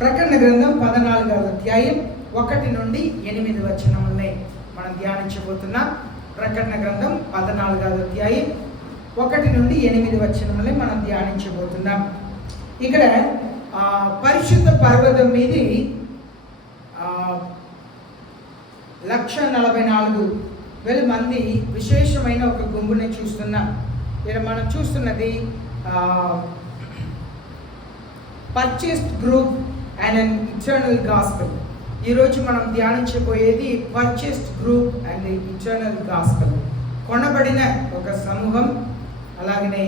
ప్రకటన గ్రంథం 14వ అధ్యాయం 1 నుండి 8 వచనములనే మనం ధ్యానించబోతున్నాం. ప్రకటన గ్రంథం 14వ అధ్యాయం 1 నుండి 8 వచనములనే మనం ధ్యానించబోతున్నాం. ఇక్కడ పరిశుద్ధ పర్వతం మీది 144,000 మంది విశేషమైన ఒక గుంపుని చూస్తున్నాం. ఇక్కడ మనం చూస్తున్నది purchased group and an eternal gospel. ఈరోజు మనం ధ్యానించబోయేది purchased group and eternal gospel, కొనబడిన ఒక సమూహం, అలాగనే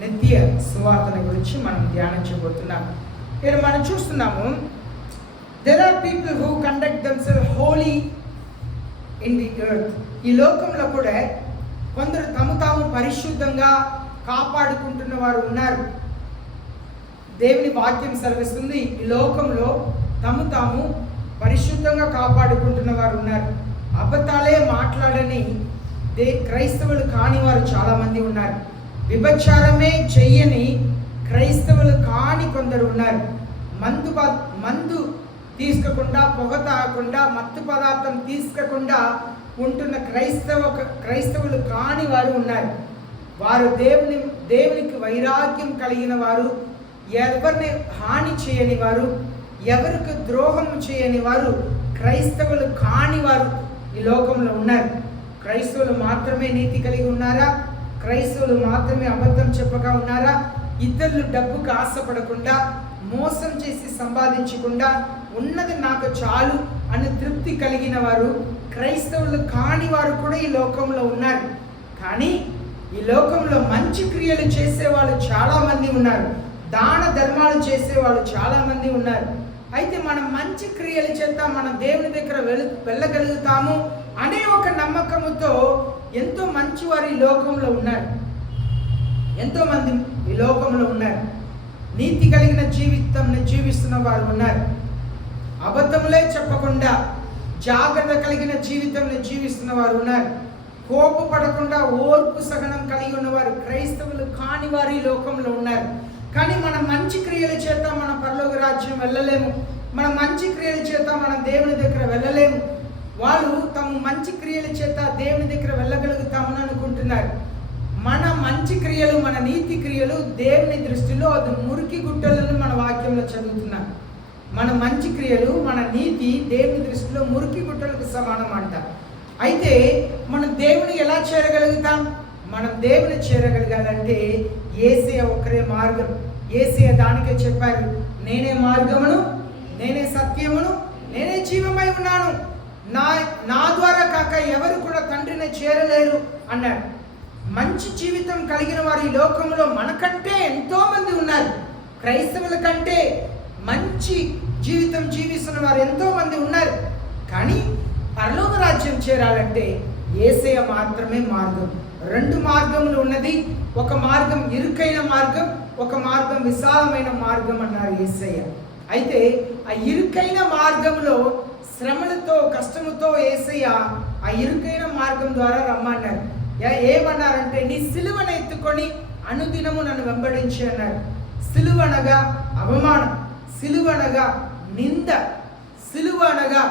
నిత్య సువార్తల గురించి మనం ధ్యానించబోతున్నాం. ఇక్కడ మనం చూస్తున్నాము, there are people who conduct themselves holy in the earth. ఈ లోకంలో కూడా కొందరు తాము పరిశుద్ధంగా కాపాడుకుంటున్న వారు ఉన్నారు. దేవుని వాక్యం సెలవిస్తుంది, ఈ లోకంలో తాము పరిశుద్ధంగా కాపాడుకుంటున్న వారు ఉన్నారు. అబద్ధాలే మాట్లాడని క్రైస్తవులు కాని వారు చాలామంది ఉన్నారు. విభచారమే చెయ్యని క్రైస్తవులు కాని కొందరు ఉన్నారు. మందు తీసుకోకుండా, పొగ తాగకుండా, మత్తు పదార్థం తీసుకోకుండా ఉంటున్న క్రైస్తవులు కాని వారు ఉన్నారు. వారు దేవునికి వైరాగ్యం కలిగిన వారు, ఎవరిని హాని చేయని వారు, ఎవరికి ద్రోహం చేయని వారు క్రైస్తవులు కాని వారు ఈ లోకంలో ఉన్నారు. క్రైస్తవులు మాత్రమే నీతి కలిగి ఉన్నారా? క్రైస్తవులు మాత్రమే అబద్ధం చెప్పగా ఉన్నారా? ఇతరులు డబ్బుకు ఆశపడకుండా, మోసం చేసి సంపాదించకుండా, ఉన్నది నాకు చాలు అని తృప్తి కలిగిన వారు క్రైస్తవులు కాని వారు కూడా ఈ లోకంలో ఉన్నారు. కానీ ఈ లోకంలో మంచి క్రియలు చేసేవాళ్ళు చాలామంది ఉన్నారు. దాన ధర్మాలు చేసేవాళ్ళు చాలామంది ఉన్నారు. అయితే మనం మంచి క్రియలు చేత మన దేవుని దగ్గర వెళ్ళగలుగుతాము అనే ఒక నమ్మకముతో ఎంతో మంచి వారు ఈ లోకంలో ఉన్నారు. ఎంతోమంది ఈ లోకంలో ఉన్నారు. నీతి కలిగిన జీవితంని జీవిస్తున్న వారు ఉన్నారు. అబద్ధములే చెప్పకుండా జాగ్రత్త కలిగిన జీవితంని జీవిస్తున్న వారు ఉన్నారు. కోపపడకుండా ఓర్పు సహనం కలిగి ఉన్నవారు క్రైస్తవులు కాని వారు ఈ లోకంలో ఉన్నారు. కానీ మన మంచి క్రియల చేత మన పరలోక రాజ్యం వెళ్ళలేము. మన మంచి క్రియల చేత మన దేవుని దగ్గర వెళ్ళలేము. వాళ్ళు తమ మంచి క్రియల చేత దేవుని దగ్గర వెళ్ళగలుగుతామని అనుకుంటున్నారు. మన మంచి క్రియలు, మన నీతి క్రియలు దేవుని దృష్టిలో అది మురికి గుట్టలను మన వాక్యంలో చదువుతున్నాం. మన మంచి క్రియలు, మన నీతి దేవుని దృష్టిలో మురికి గుట్టలకు సమానం అంట. అయితే మనం దేవుని ఎలా చేరగలుగుతాం? మనం దేవుని చేరగలగాలంటే యేసయ్య ఒక్కరే మార్గం. యేసయ్య దానికే చెప్పారు, నేనే మార్గమును, నేనే సత్యమును, నేనే జీవమై ఉన్నాను. నా ద్వారా కాక ఎవరు కూడా తండ్రిని చేరలేరు అన్నాడు. మంచి జీవితం కలిగిన వారు ఈ లోకంలో మనకంటే ఎంతో మంది ఉన్నారు. క్రైస్తవుల కంటే మంచి జీవితం జీవిస్తున్న వారు ఎంతో మంది ఉన్నారు. కానీ పరలోక రాజ్యం చేరాలంటే యేసయ్య మాత్రమే మార్గం. 2 మార్గములు ఉన్నది. ఒక మార్గం ఇరుకైన మార్గం, ఒక మార్గం విశాలమైన మార్గం అన్నారు యేసయ్య. అయితే ఆ ఇరుకైన మార్గంలో శ్రమలతో, కష్టముతో యేసయ్య ఆ ఇరుకైన మార్గం ద్వారా రమ్మన్నారు. ఏమన్నారంటే, నీ సిలువను ఎత్తుకొని అనుదినము నన్ను వెంబడించి అన్నారు. సిలువ అనగా అవమానం, సిలువ అనగా నింద, సిలువ అనగా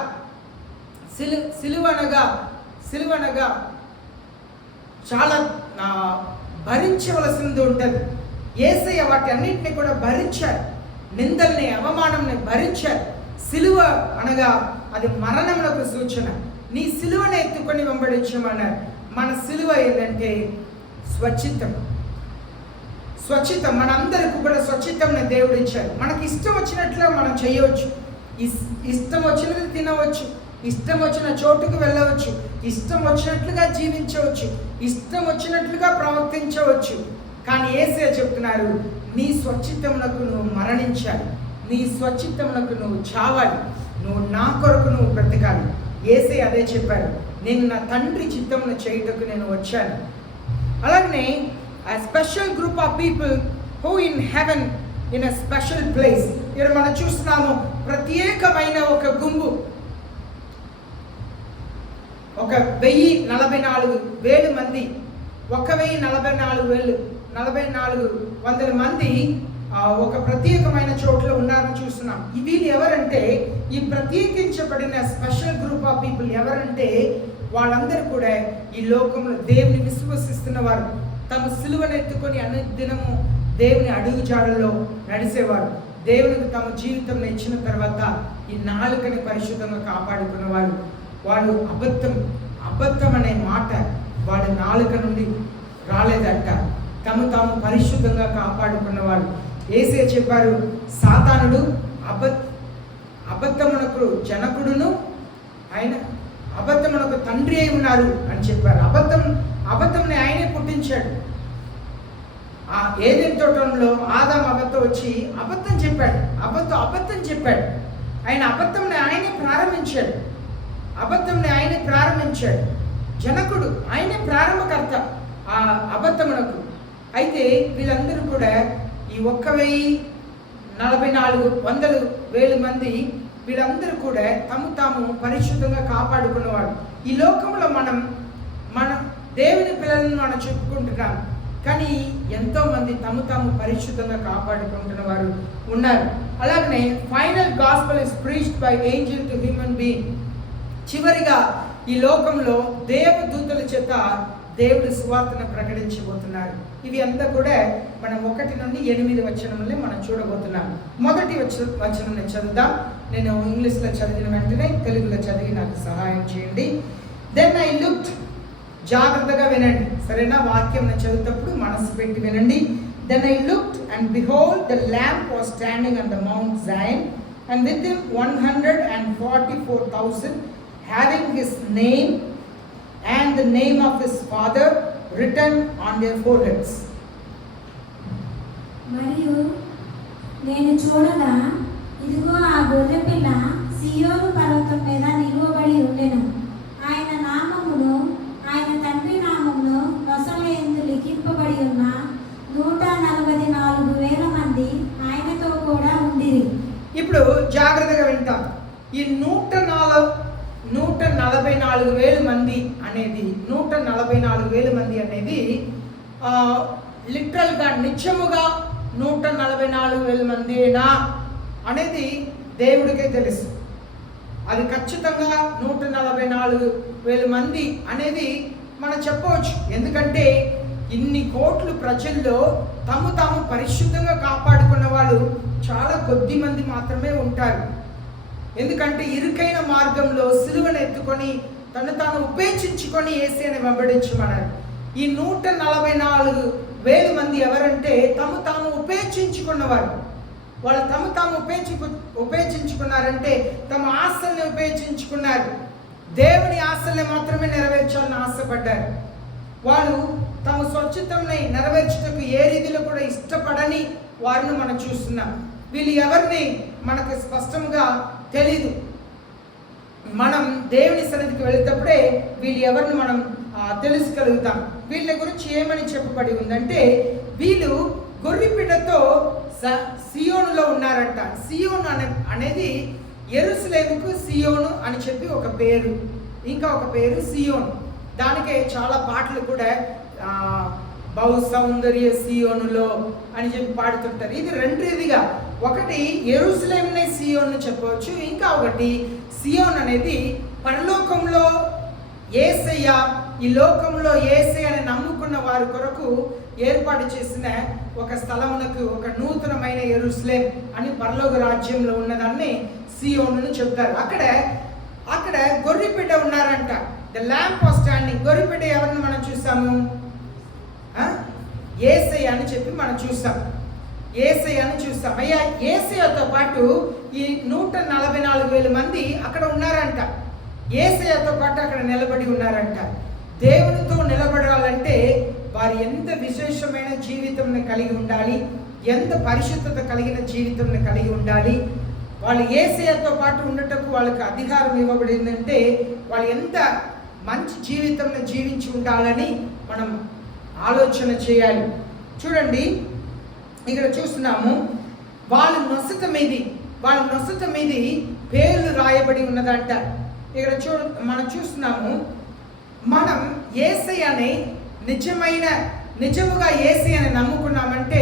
చాలా భరించవలసింది ఉంటుంది. యేసయ్య వాటి అన్నింటినీ కూడా భరించారు. నిందల్ని, అవమానంని భరించారు. సిలువ అనగా అది మరణములకు సూచన. నీ సిలువను ఎత్తుకొని వెంబడించమన్నారు. మన సిలువ ఏంటంటే స్వచ్ఛితం. మనందరికీ కూడా స్వచ్ఛితంని దేవుడు ఇచ్చారు. మనకి ఇష్టం వచ్చినట్లుగా మనం చేయవచ్చు, ఇష్టం వచ్చినది తినవచ్చు, ఇష్టం వచ్చిన చోటుకు వెళ్ళవచ్చు, ఇష్టం వచ్చినట్లుగా జీవించవచ్చు, ఇష్టం వచ్చినట్లుగా ప్రవర్తించవచ్చు. కానీ యేసయ్య చెప్తున్నారు, నీ స్వచ్ఛితమునకు నువ్వు మరణించాలి, నీ స్వచ్ఛితమునకు నువ్వు చావాలి, నువ్వు నా కొరకు నువ్వు బ్రతకాలి. యేసయ్య అదే చెప్పారు, నేను నా తండ్రి చిత్తమును చేయుటకు నేను వచ్చాను. అలాగనే a special group of people who in heaven in a special place. ఇక్కడ మనం చూస్తున్నాము, ప్రత్యేకమైన ఒక గుంపు, 1,044,000 మంది, 1,044,000 మంది ఒక ప్రత్యేకమైన చోట్ల ఉన్నారని చూస్తున్నాం. వీళ్ళు చెప్పారంటే ఈ ప్రత్యేకించబడిన స్పెషల్ గ్రూప్ ఆఫ్ పీపుల్ ఎవరంటే వాళ్ళందరూ కూడా ఈ లోకంలో దేవుని విశ్వసిస్తున్న వారు, తమ సిలువను ఎత్తుకొని అనుదినము దేవుని అడుగు జాడల్లో నడిచేవారు, దేవునికి తమ జీవితం ఇచ్చిన తర్వాత ఈ నాలుకని పరిశుద్ధంగా కాపాడుకున్నవారు. వాళ్ళు అబద్ధం అనే మాట వాళ్ళ నాలుక నుండి రాలేదంట. తాము పరిశుద్ధంగా కాపాడుకున్నవారు. యేసే చెప్పారు, సాతానుడు అబద్ధమునకు జనకుడును ఆయన అబద్ధమునకు తండ్రి అయి ఉన్నారు అని చెప్పారు. అబద్ధంని ఆయనే పుట్టించాడు. ఆ ఏదెన్ తోటంలో ఆదాము అబద్ధం వచ్చి అబద్ధం చెప్పాడు. ఆయన అబద్ధంని ఆయనే ప్రారంభించాడు. జనకుడు ఆయనే ప్రారంభకర్త ఆ అబద్ధమునకు. అయితే వీళ్ళందరూ కూడా ఈ 1,44,100,000 మంది వీళ్ళందరూ కూడా తాము పరిశుద్ధంగా కాపాడుకున్నవాడు. ఈ లోకంలో మనం దేవుని పిల్లలను మనం చెప్పుకుంటున్నాం, కానీ ఎంతోమంది తాము పరిశుద్ధంగా కాపాడుకుంటున్న వారు ఉన్నారు. అలాగనే final gospel is preached by Angel to human being. చివరిగా ఈ లోకంలో దేవదూతల చేత దేవుడి సువార్తను ప్రకటించబోతున్నారు. ఇవి అంతా కూడా మనం 1 నుండి 8 వచనములే మనం చూడబోతున్నాం. మొదటి వచనం చదువుదాం. నేను ఇంగ్లీష్లో చదివిన వెంటనే తెలుగులో చదివి నాకు సహాయం చేయండి. దెన్ ఐ లుక్డ్, జాగ్రత్తగా వినండి, సరేనా? వాక్యం నేను చదువుతప్పుడు మనసు పెట్టి వినండి. Then I looked and behold the lamb was standing on the mount Zion and with him 144,000 having his name and the name of his father written on their foreheads. మరియు నేను చూడగా ఇదిగో ఆ గొర్రెపిల్ల సియోను పర్వతం మీద నిలువబడి ఉండెను. ఆయన నామమును ఆయన తండ్రి నామమును నొసల యందు లిఖింపబడి ఉన్న 144,000 మంది ఆయనతో కూడా ఉండిరి. ఇప్పుడు జాగ్రత్తగా వింటాం. ఈ 144,000 మంది అనేది 144,000 మంది అనేది లిటరల్గా నిత్యముగా 144,000 మందేనా అనేది దేవుడికే తెలుసు. అది ఖచ్చితంగా 144,000 మంది అనేది మనం చెప్పవచ్చు. ఎందుకంటే ఇన్ని కోట్ల ప్రజల్లో తాము పరిశుద్ధంగా కాపాడుకున్న వాళ్ళు చాలా కొద్ది మంది మాత్రమే ఉంటారు. ఎందుకంటే ఇరుకైన మార్గంలో సిలువను ఎత్తుకొని తాను ఉపేక్షించుకొని యేసుని వెంబడించమన్నారు. ఈ 144,000 మంది ఎవరంటే తాము ఉపేక్షించుకున్నవారు. వాళ్ళు తాము ఉపేక్షించుకున్నారంటే తమ ఆశల్ని ఉపేక్షించుకున్నారు. దేవుని ఆశల్ని మాత్రమే నెరవేర్చాలని ఆశపడ్డారు. వాళ్ళు తమ స్వచ్ఛతని నెరవేర్చుటకు ఏ రీతిలో కూడా ఇష్టపడని వారిని మనం చూస్తున్నాం. వీళ్ళు ఎవరిని మనకు స్పష్టంగా తెలీదు. మనం దేవుని సన్నిధికి వెళ్తేప్పుడే వీళ్ళు ఎవరిని మనం తెలుసుకోగలుగుతాం. వీళ్ళ గురించి ఏమని చెప్పబడి ఉందంటే, వీళ్ళు గొర్రెపిల్లతో సియోనులో ఉన్నారంట. సియోను అనేది యెరూషలేముకు సియోను అని చెప్పి ఒక పేరు, ఇంకా ఒక పేరు సియోను. దానికే చాలా పాటలు కూడా బహు సౌందర్య సియోనులో అని చెప్పి పాడుతుంటారు. ఇది రెండేదిగా, ఒకటి యెరూషలేమునే సియోను చెప్పవచ్చు, ఇంకా ఒకటి సియోన్ అనేది పరలోకంలో యేసయ్య, ఈ లోకంలో యేసయ్యని నమ్ముకున్న వారి కొరకు ఏర్పాటు చేసిన ఒక స్థలమునకు ఒక నూతనమైన యెరూషలేం అని పరలోక రాజ్యంలో ఉన్నదాన్ని సియోను చెప్తారు. అక్కడ గొర్రెపిల్ల ఉన్నారంట. The lamb was standing. గొర్రెపిల్ల ఎవరిని మనం చూసాము? యేసయ్య అని చెప్పి మనం చూసాం. అయ్యా, యేసయ్యతో పాటు ఈ 144,000 మంది అక్కడ ఉన్నారంట. యేసయ్యతో పాటు అక్కడ నిలబడి ఉన్నారంట. దేవునితో నిలబడాలంటే వారు ఎంత విశేషమైన జీవితంని కలిగి ఉండాలి, ఎంత పరిశుద్ధత కలిగిన జీవితంని కలిగి ఉండాలి. వాళ్ళు యేసయ్యతో పాటు ఉండటకు వాళ్ళకి అధికారం ఇవ్వబడిందంటే వాళ్ళు ఎంత మంచి జీవితంని జీవించి ఉండాలని మనం ఆలోచన చేయాలి. చూడండి, ఇక్కడ చూస్తున్నాము వాళ్ళ నొసట మీది పేర్లు రాయబడి ఉన్నదంట. ఇక్కడ మనం చూస్తున్నాము, మనం యేసయ్యని నిజముగా యేసయ్యని నమ్ముకున్నామంటే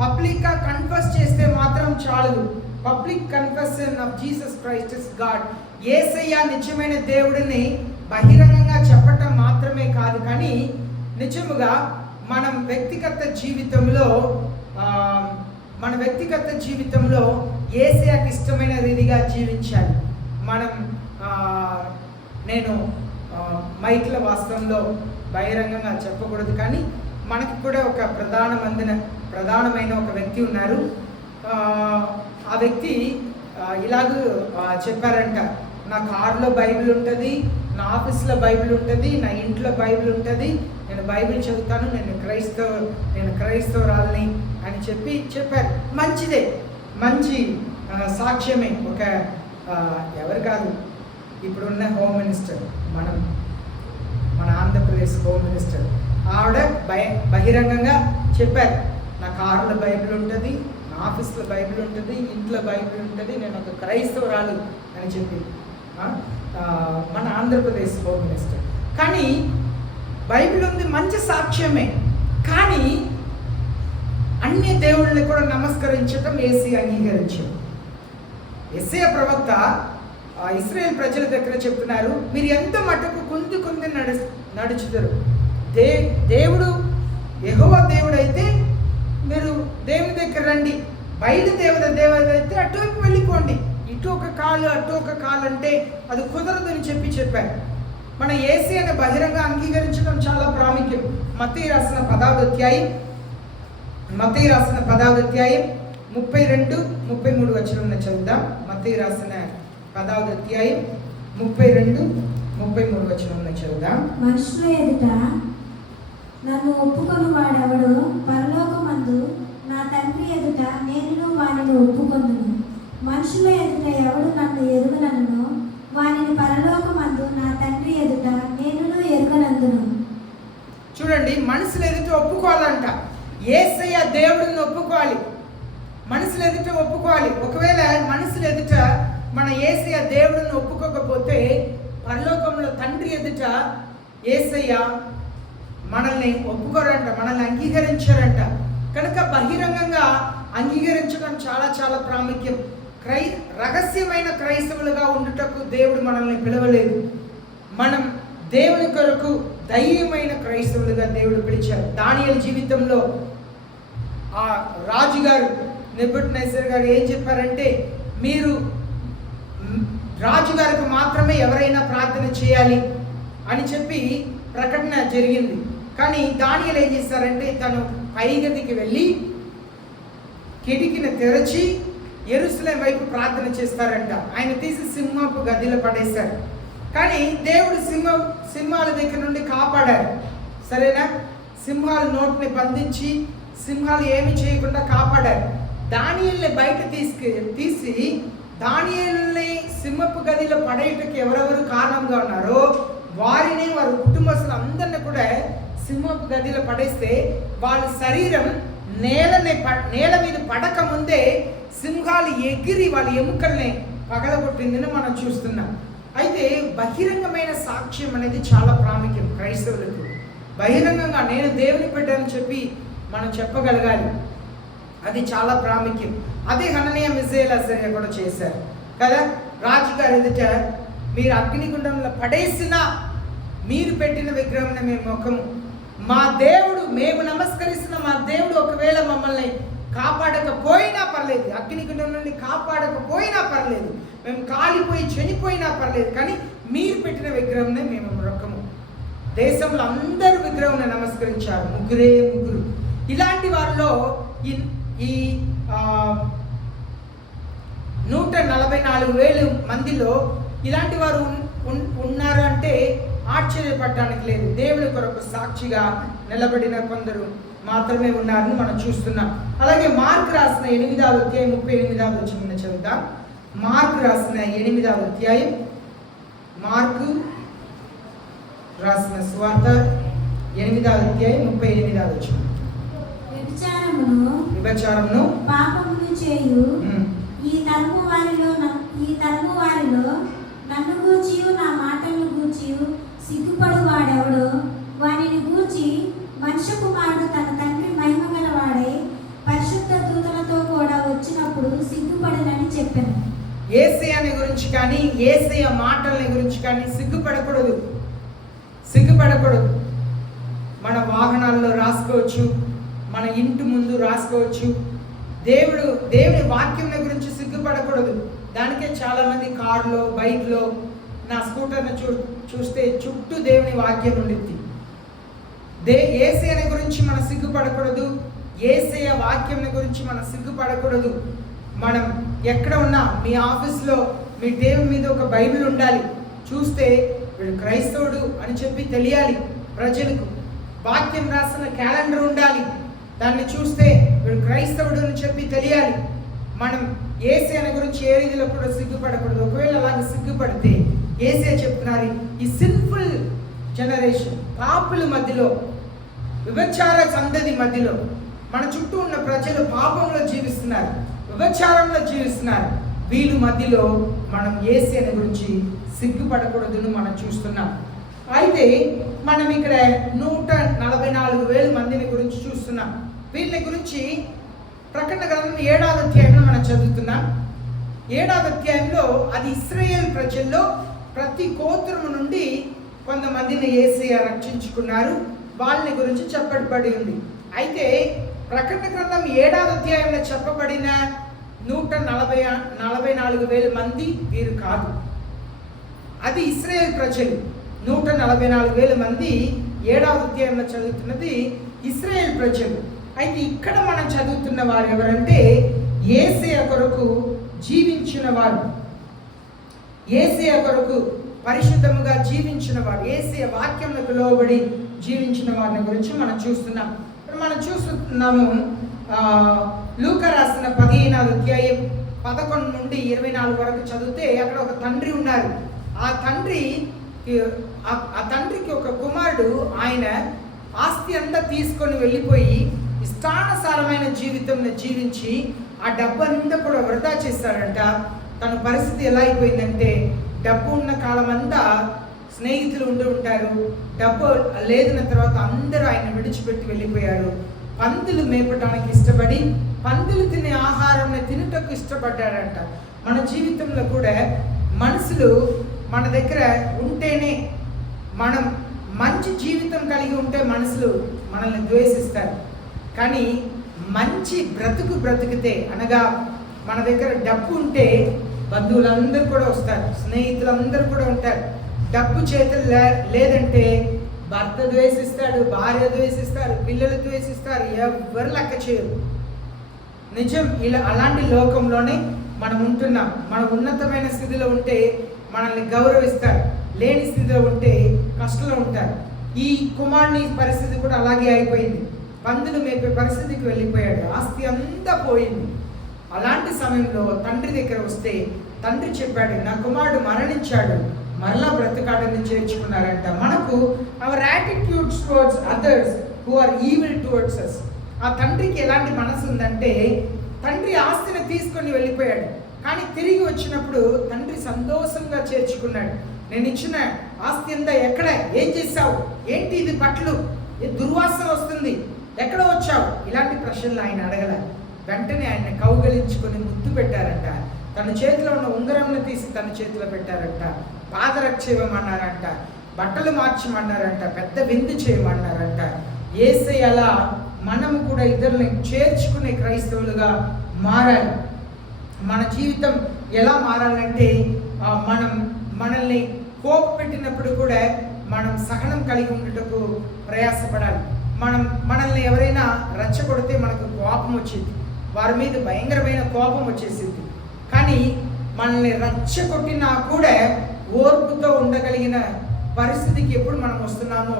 పబ్లిక్గా కన్ఫెస్ చేస్తే మాత్రం చాలదు. Public confession of Jesus Christ is god. యేసయ్య నిజమైన దేవుడిని బహిరంగంగా చెప్పటం మాత్రమే కాదు, కానీ నిజముగా మనం వ్యక్తిగత జీవితంలో యేసయ్యకి ఇష్టమైన రీతిగా జీవించాలి. నేను మైక్ల వాస్తవంలో బహిరంగంగా చెప్పకూడదు, కానీ మనకి కూడా ఒక ప్రధానమైన ఒక వ్యక్తి ఉన్నారు. ఆ వ్యక్తి ఇలాగూ చెప్పారంట, నా కార్లో బైబిల్ ఉంటుంది, నా ఆఫీస్లో బైబిల్ ఉంటుంది, నా ఇంట్లో బైబిల్ ఉంటుంది, నేను బైబిల్ చదువుతాను, నేను క్రైస్తవురాలని అని చెప్పారు. మంచిదే, మంచి సాక్ష్యమే. ఒక ఎవరు కాదు, ఇప్పుడున్న హోమ్ మినిస్టర్, మన ఆంధ్రప్రదేశ్ హోమ్ మినిస్టర్ ఆవిడ బహిరంగంగా చెప్పారు, నా కారులో బైబిల్ ఉంటుంది, నా ఆఫీస్లో బైబిల్ ఉంటుంది, ఇంట్లో బైబిల్ ఉంటుంది, నేను ఒక క్రైస్తవురాలు అని చెప్పి మన ఆంధ్రప్రదేశ్ హోమ్ మినిస్టర్. కానీ బైబిల్ ఉంది, మంచి సాక్ష్యమే, కానీ అన్య దేవుళ్ళని కూడా నమస్కరించడం యేసయ్య అంగీకరించారు. యెషయా ప్రవక్త ఇశ్రాయేల్ ప్రజల దగ్గర చెప్తున్నారు, మీరు ఎంత మటుకు కుంది నడుచుతారు. దేవుడు యెహోవా దేవుడు అయితే మీరు దేవుని దగ్గర రండి, బయట దేవుడు అయితే అటువైపు వెళ్ళిపోండి, ఇటు ఒక కాలు అటు ఒక కాలు అంటే అది కుదరదని చెప్పారు. మన యేసయ్యను బహిరంగ అంగీకరించడం చాలా ప్రాముఖ్యం. మత్తయి రాసిన 10వ అధ్యాయం 32-33 వచనం చదువుదాం. మత్తయి రాసిన 10వ అధ్యాయం 32-33 వచనం చదువుదాం. మనుషుల ఎదుట నన్ను ఒప్పుకొని వాడెవడో పరలోకమందు నా తండ్రి ఎదుట నేను వానిని ఒప్పుకొందును. మనుషుల ఎదుట ఎవడు నన్ను ఎరుగనను వానిని పరలోకమందు నా తండ్రి ఎదుట నేను ఎరుగనందును. చూడండి, మనుషుల ఎదుట ఒప్పుకోవాలంట. యేసయ్య దేవుడిని ఒప్పుకోవాలి, మనుషుల ఎదుట ఒప్పుకోవాలి. ఒకవేళ మనుషుల ఎదుట మన యేసయ్య దేవుడిని ఒప్పుకోకపోతే పరలోకంలో తండ్రి ఎదుట యేసయ్య మనల్ని ఒప్పుకోరంట, మనల్ని అంగీకరించారంట. కనుక బహిరంగంగా అంగీకరించడం చాలా చాలా ప్రాముఖ్యం. రహస్యమైన క్రైస్తవులుగా ఉండుటకు దేవుడు మనల్ని పిలవలేదు. మనం దేవుని కొరకు ధైర్యమైన క్రైస్తవులుగా దేవుడు పిలిచారు. దానియేలు జీవితంలో ఆ రాజుగారు నెబుకద్నెజర్ గారు ఏం చెప్పారంటే, మీరు రాజుగారికి మాత్రమే ఎవరైనా ప్రార్థన చేయాలి అని చెప్పి ప్రకటన జరిగింది. కానీ దానియేలు ఏం చేశారంటే, తను పైగదికి వెళ్ళి కిటికీని తెరచి యెరూషలేం వైపు ప్రార్థన చేస్తారంట. ఆయన తీసి సింహపు గదిలో పడేశారు. కానీ దేవుడు సింహాల దగ్గర నుండి కాపాడారు. సరేనా? సింహాల నోటిని బంధించి సింహాలు ఏమి చేయకుండా కాపాడారు. దానియేలుని బయట తీసి దానియేలుని సింహపు గదిలో పడేయటకి ఎవరెవరు కారణంగా ఉన్నారో వారి కుటుంబస్తులు అందరిని కూడా సింహపు గదిలో పడేస్తే వాళ్ళ శరీరం నేల మీద పడక ముందే సింహాలు ఎగిరి వాళ్ళ ఎముకల్ని పగలగొట్టిందని మనం చూస్తున్నాం. అయితే బహిరంగమైన సాక్ష్యం అనేది చాలా ప్రాముఖ్యం క్రైస్తవులకు. బహిరంగంగా నేను దేవుని బిడ్డని చెప్పి మనం చెప్పగలగాలి, అది చాలా ప్రాముఖ్యం. అదే హననీయ మిజాయేల్ అజర్యా కూడా చేశారు కదా. రాజుగారు ఎదుట మీరు అగ్నిగుండంలో పడేసిన మీరు పెట్టిన విగ్రహం మేము ముఖము, మా దేవుడు, మేము నమస్కరిస్తున్న మా దేవుడు ఒకవేళ మమ్మల్ని కాపాడకపోయినా పర్లేదు, అగ్నిగుండం నుండి కాపాడకపోయినా పర్లేదు, మేము కాలిపోయి చనిపోయినా పర్లేదు, కానీ మీరు పెట్టిన విగ్రహం మేము మొక్కము. దేశంలో అందరూ విగ్రహం నమస్కరించారు, ముగ్గురు. ఇలాంటి వారిలో ఈ 144,000 మందిలో ఇలాంటి వారు ఉన్నారు అంటే ఆశ్చర్యపడటానికి లేదు. దేవుని కొరకు సాక్షిగా నిలబడిన కొందరు మాత్రమే ఉన్నారని మనం చూస్తున్నాం. అలాగే మార్కు రాసిన 8వ అధ్యాయం 38వ వచనం చదువుతాం. మార్కు రాసిన 8వ అధ్యాయం, మార్కు రాసిన సువార్త 8వ అధ్యాయం 38వ వచనం. వ్యభిచారమును పాపమును చేయు ఈ తరము వారిలో నన్ను గూర్చియు నా మాటలను గూర్చియు సిగ్గుపడు వాడెవడో వానిని గూర్చి మనుష్య కుమారుడు తన తండ్రి మహిమ గల వాడై పరిశుద్ధ దూతలతో కూడా వచ్చినప్పుడు సిగ్గుపడనని చెప్పాను. యేసయ్యని గురించి కానీ యేసయ్య మాటలని గురించి కానీ సిగ్గుపడకూడదు. సిగ్గుపడకూడదు. మన వాహనాల్లో రాసుకోవచ్చు, మన ఇంటి ముందు రాసుకోవచ్చు. దేవుని వాక్యం గురించి సిగ్గుపడకూడదు. దానికే చాలామంది కారులో, బైక్లో, నా స్కూటర్ని చూస్తే చుట్టూ దేవుని వాక్యం ఉండిద్ది. యేసయ్య గురించి మనం సిగ్గుపడకూడదు. యేసయ్య వాక్యం గురించి మనం సిగ్గుపడకూడదు. మనం ఎక్కడ ఉన్నా, మీ ఆఫీస్లో మీ టేబుల్ మీద ఒక బైబిల్ ఉండాలి. చూస్తే వీడు క్రైస్తవుడు అని చెప్పి తెలియాలి ప్రజలకు. వాక్యం రాసిన క్యాలెండర్ ఉండాలి. దాన్ని చూస్తే వీడు క్రైస్తవుడు అని చెప్పి తెలియాలి. మనం యేసయ్య గురించి ఏ రీతిలో కూడా సిగ్గుపడకూడదు. ఒకవేళ అలాగే సిగ్గుపడితే యేసయ్య చెప్తున్నారు, ఈ సిన్ఫుల్ జనరేషన్, పాపుల మధ్యలో, వ్యభిచార సంతతి మధ్యలో, మన చుట్టూ ఉన్న ప్రజలు పాపంలో జీవిస్తున్నారు, వ్యభిచారంలో జీవిస్తున్నారు. వీళ్ళ మధ్యలో మనం యేసయ్య గురించి సిగ్గుపడకూడదును మనం చూస్తున్నాం. అయితే మనం ఇక్కడ 144,000 మందిని గురించి చూస్తున్నాం. వీళ్ళ గురించి ప్రకటన గ్రంథం 7వ అధ్యాయంలో మనం చదువుతున్నాం. 7వ అధ్యాయంలో అది ఇశ్రాయేల్ ప్రజల్లో ప్రతి గోత్రము నుండి కొంతమందిని యేసయ్య రక్షించుకున్నారు. వాళ్ళని గురించి చెప్పబడి ఉంది. అయితే ప్రకటన గ్రంథం 7వ అధ్యాయంలో చెప్పబడిన 144,000 మంది వీరు కాదు. అది ఇశ్రాయేల్ ప్రజలు. 144,000 మంది 7వ అధ్యాయంలో చదువుతున్నది ఇశ్రాయేల్ ప్రజలు. అయితే ఇక్కడ మనం చదువుతున్న వారు ఎవరంటే యేసయ్య కొరకు జీవించిన వారు, యేసయ్య కొరకు పరిశుద్ధముగా జీవించిన వారు, యేసయ్య వాక్యములకు లోబడి జీవించిన వారిని గురించి మనం చూస్తున్నాం. మనం చూస్తున్నాము లూకా రాసిన 15వ అధ్యాయం 11 నుండి 24 వరకు చదివితే అక్కడ ఒక తండ్రి ఉన్నారు. ఆ తండ్రికి ఒక కుమారుడు, ఆయన ఆస్తి అంతా తీసుకొని వెళ్ళిపోయి ఇష్టానుసారమైన జీవితం జీవించి ఆ డబ్బంతా కూడా వృధా చేస్తాడంట. తన పరిస్థితి ఎలా అయిపోయిందంటే, డబ్బు ఉన్న కాలం అంతా స్నేహితులు ఉండి ఉంటారు, డబ్బు లేదిన తర్వాత అందరూ ఆయన విడిచిపెట్టి వెళ్ళిపోయారు. పందులు మేపడానికి ఇష్టపడి పందులు తినే ఆహారం తినుటకు ఇష్టపడ్డాడంట. మన జీవితంలో కూడా మనుషులు మన దగ్గర ఉంటేనే, మనం మంచి జీవితం కలిగి ఉంటే మనుషులు మనల్ని ద్వేషిస్తారు. కానీ మంచి బ్రతికితే, అనగా మన దగ్గర డబ్బు ఉంటే బంధువులందరూ కూడా వస్తారు, స్నేహితులందరూ కూడా ఉంటారు. డబ్బు చేతులు లేదంటే భర్త ద్వేషిస్తాడు, భార్య ద్వేషిస్తారు, పిల్లలు ద్వేషిస్తారు, ఎవరు లెక్క చేయరు. నిజం. అలాంటి లోకంలోనే మనం ఉంటున్నాం. మనం ఉన్నతమైన స్థితిలో ఉంటే మనల్ని గౌరవిస్తారు, లేని స్థితిలో ఉంటే కష్టంలో ఉంటారు. ఈ కుమారుని పరిస్థితి కూడా అలాగే అయిపోయింది. పందులు మేపే పరిస్థితికి వెళ్ళిపోయాడు, ఆస్తి అంతా పోయింది. అలాంటి సమయంలో తండ్రి దగ్గర వస్తే తండ్రి చెప్పాడు, నా కుమారుడు మరణించాడు, మరలా బ్రతకాడని చేర్చుకున్నారంట. మనకు our attitudes towards others who are evil towards us. ఆ తండ్రికి ఎలాంటి మనసు ఉందంటే, తండ్రి ఆస్తిని తీసుకొని వెళ్ళిపోయాడు, కానీ తిరిగి వచ్చినప్పుడు తండ్రి సంతోషంగా చేర్చుకున్నాడు. నేను ఇచ్చిన ఆస్తి అంతా ఎక్కడ, ఏం చేశావు, ఏంటి ఇది బట్టలు, దుర్వాసన వస్తుంది, ఎక్కడ వచ్చావు, ఇలాంటి ప్రశ్నలు ఆయన అడగల. వెంటనే ఆయన కౌగలించుకొని ముద్దు పెట్టారంట. తన చేతిలో ఉన్న ఉంగరంను తీసి తన చేతిలో పెట్టారంట. పాదరక్ష చేయమన్నారంట, బట్టలు మార్చమన్నారంట, పెద్ద విందు చేయమన్నారంట. యేసయ్యలా మనము కూడా ఇతరులని చేర్చుకునే క్రైస్తవులుగా మారాలి. మన జీవితం ఎలా మారాలంటే, మనల్ని కోప పెట్టినప్పుడు కూడా మనం సహనం కలిగి ఉండటకు ప్రయాసపడాలి. మనల్ని ఎవరైనా రెచ్చగొడితే మనకు కోపం వచ్చింది, వారి మీద భయంకరమైన కోపం వచ్చేసింది. కానీ మనల్ని రెచ్చగొట్టినా కూడా ఓర్పుతో ఉండగలిగిన పరిస్థితికి ఎప్పుడు మనం వస్తున్నామో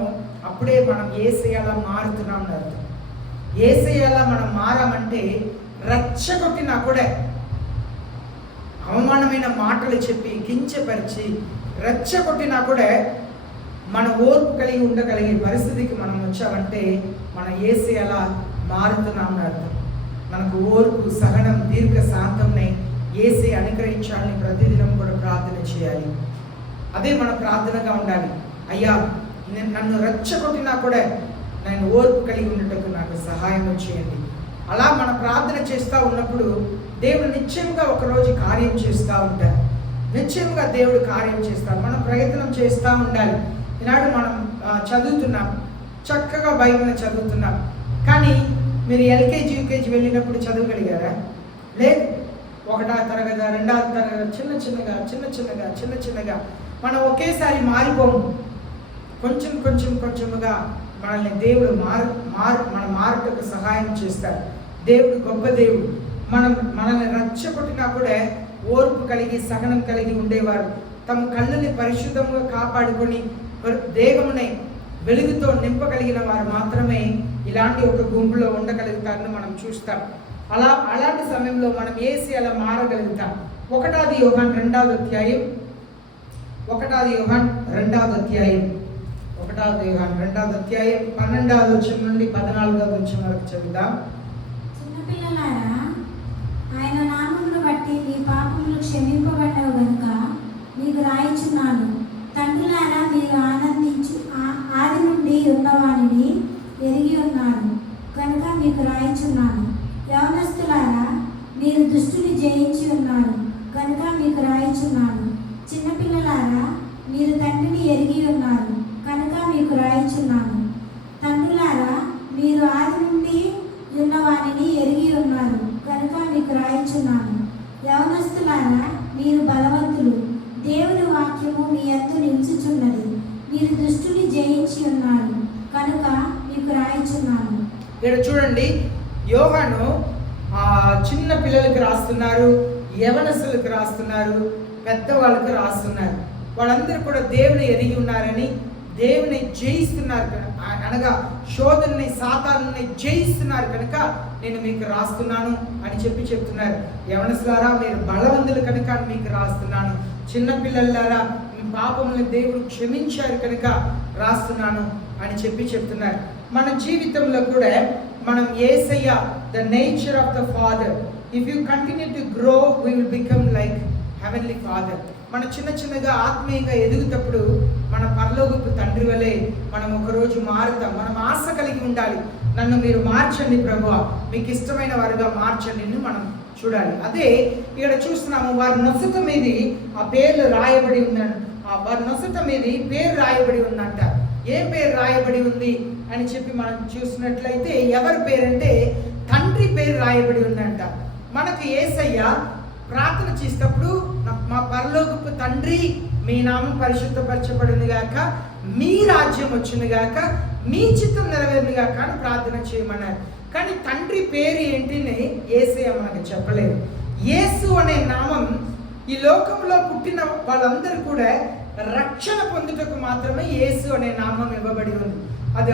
అప్పుడే మనం యేసయ్యలా మారుతున్నాం అర్థం. యేసయ్యలా మనం మారామంటే రెచ్చగొట్టినా కూడా, అవమానమైన మాటలు చెప్పి కించపరిచి రెచ్చగొట్టినా కూడా మన ఓర్పు కలిగి ఉండగలిగే పరిస్థితికి మనం వచ్చామంటే మన యేసయ్యలా మారుతున్నాం అర్థం. మనకు ఓర్పు, సహనం, దీర్ఘ శాంతంని యేసయ్య అనుగ్రహించాలని ప్రతిదినం కూడా ప్రార్థన చేయాలి. అదే మన ప్రార్థనగా ఉండాలి. అయ్యా, నన్ను రెచ్చగొట్టినా కూడా నేను ఓర్పు కలిగి ఉండటకు నాకు సహాయం చేయండి. అలా మన ప్రార్థన చేస్తూ ఉన్నప్పుడు దేవుడు నిశ్చయంగా ఒకరోజు కార్యం చేస్తూ ఉంటారు. నిశ్చయంగా దేవుడు కార్యం చేస్తారు. మనం ప్రయత్నం చేస్తూ ఉండాలి. ఈనాడు మనం చదువుతున్నాం, చక్కగా బైబిల్ని చదువుతున్నాం. కానీ మీరు ఎల్కేజీ యూకేజీ వెళ్ళినప్పుడు చదవగలిగారా? లేదు. 1వ తరగతి 2వ తరగతి చిన్న చిన్నగా మనం ఒకేసారి మారిపోము. కొంచెముగా మనల్ని దేవుడు మన మారుటకు సహాయం చేస్తాడు. దేవుడు గొప్ప దేవుడు. మనల్ని రచ్చగొట్టినా కూడా ఓర్పు కలిగి సహనం కలిగి ఉండేవారు. తమ కళ్ళని పరిశుద్ధంగా కాపాడుకొని దేహమునే వెలుగుతో నింపగలిగిన వారు మాత్రమే ఇలాంటి ఒక గుంపులో ఉండగలుగుతారని మనం చూస్తాం. అలాంటి సమయంలో మనం ఏసి అలా మారగలుగుతాం. 1వ యోహాను 2వ అధ్యాయం 12వ వచనం నుండి 14వ వచనం వరకు చదువుదాం. చిన్నపిల్లలారా, ఆయన నామమును బట్టి మీ పాపములు క్షమింపబడ్డవు గనుక మీకు రాయిచున్నాను. తండ్రులారా, మీరు ఆది నుండి ఉన్నవానిని ఎరిగి ఉన్నారు కనుక మీకు రాయిచున్నాను. యవనస్తులారా, మీరు దుష్టుని జయించి ఉన్నారు కనుక మీకు రాయిచున్నాను. చిన్నపిల్లలారా, మీరు తండ్రిని ఎరిగి ఉన్నారు కనుక మీకు రాయిచున్నాను. తండ్రులారా, మీరు ఆది నుండి ఉన్నవానిని ఎరిగి ఉన్నారు కనుక మీకు రాయిచున్నాను. యవనస్తులారా, మీరు బలవంతులు, దేవుని వాక్యము మీ యందు నిలుచుచున్నది. మీరు దుష్టుని జయించి ఉన్నారు కనుక మీకు రాయిచున్నాను. ఇక్కడ చూడండి, యోహాను చిన్న పిల్లలకు రాస్తున్నారు, యవనస్తులకు రాస్తున్నారు, పెద్దవాళ్ళకి రాస్తున్నారు. వాళ్ళందరూ కూడా దేవుని ఎరిగి ఉన్నారని, దేవుని జయిస్తున్నారు, అనగా శోధనని సాతానుని జయిస్తున్నారు కనుక నేను మీకు రాస్తున్నాను అని చెప్తున్నారు. యవనస్తులారా, మీరు బలవంతులు కనుక మీకు రాస్తున్నాను. చిన్నపిల్లలారా, మీ పాపములను దేవుడు క్షమించారు కనుక రాస్తున్నాను అని చెప్తున్నారు. మన జీవితంలో కూడా మనం యేసయ్య, the nature of the father, if you continue to grow we will become like heavenly father. మన చిన్నగా ఆత్మీయంగా ఎదుగుతప్పుడు మన పరలోకపు తండ్రి వలె మనం ఒకరోజు మారుతాం. మనం ఆశ కలిగి ఉండాలి. నన్ను మీరు మార్చండి ప్రభువా, మీకు ఇష్టమైన వారుగా మార్చండి అని మనం చూడాలి. అదే ఇక్కడ చూస్తున్నాము, వారి నొసట మీద ఆ పేర్లు రాయబడి ఉందంట. వారి నొసట మీద పేరు రాయబడి ఉందంట. ఏ పేరు రాయబడి ఉంది అని మనం చూసినట్లయితే ఎవరి పేరంటే తండ్రి పేరు రాయబడి ఉందంట. మనకు యేసయ్య ప్రార్థన చేసేటప్పుడు, మా పరలోకపు తండ్రి, మీ నామం పరిశుద్ధపరచబడింది గాక, మీ రాజ్యం వచ్చింది గాక, మీ చిత్తం నెరవేరింది గాక అని ప్రార్థన చేయమన్నారు. కానీ తండ్రి పేరు ఏంటిని యేసయ్య మనకు చెప్పలేదు. యేసు అనే నామం ఈ లోకంలో పుట్టిన వాళ్ళందరూ కూడా రక్షణ పొందుటకు మాత్రమే యేసు అనే నామం ఇవ్వబడి ఉంది. అది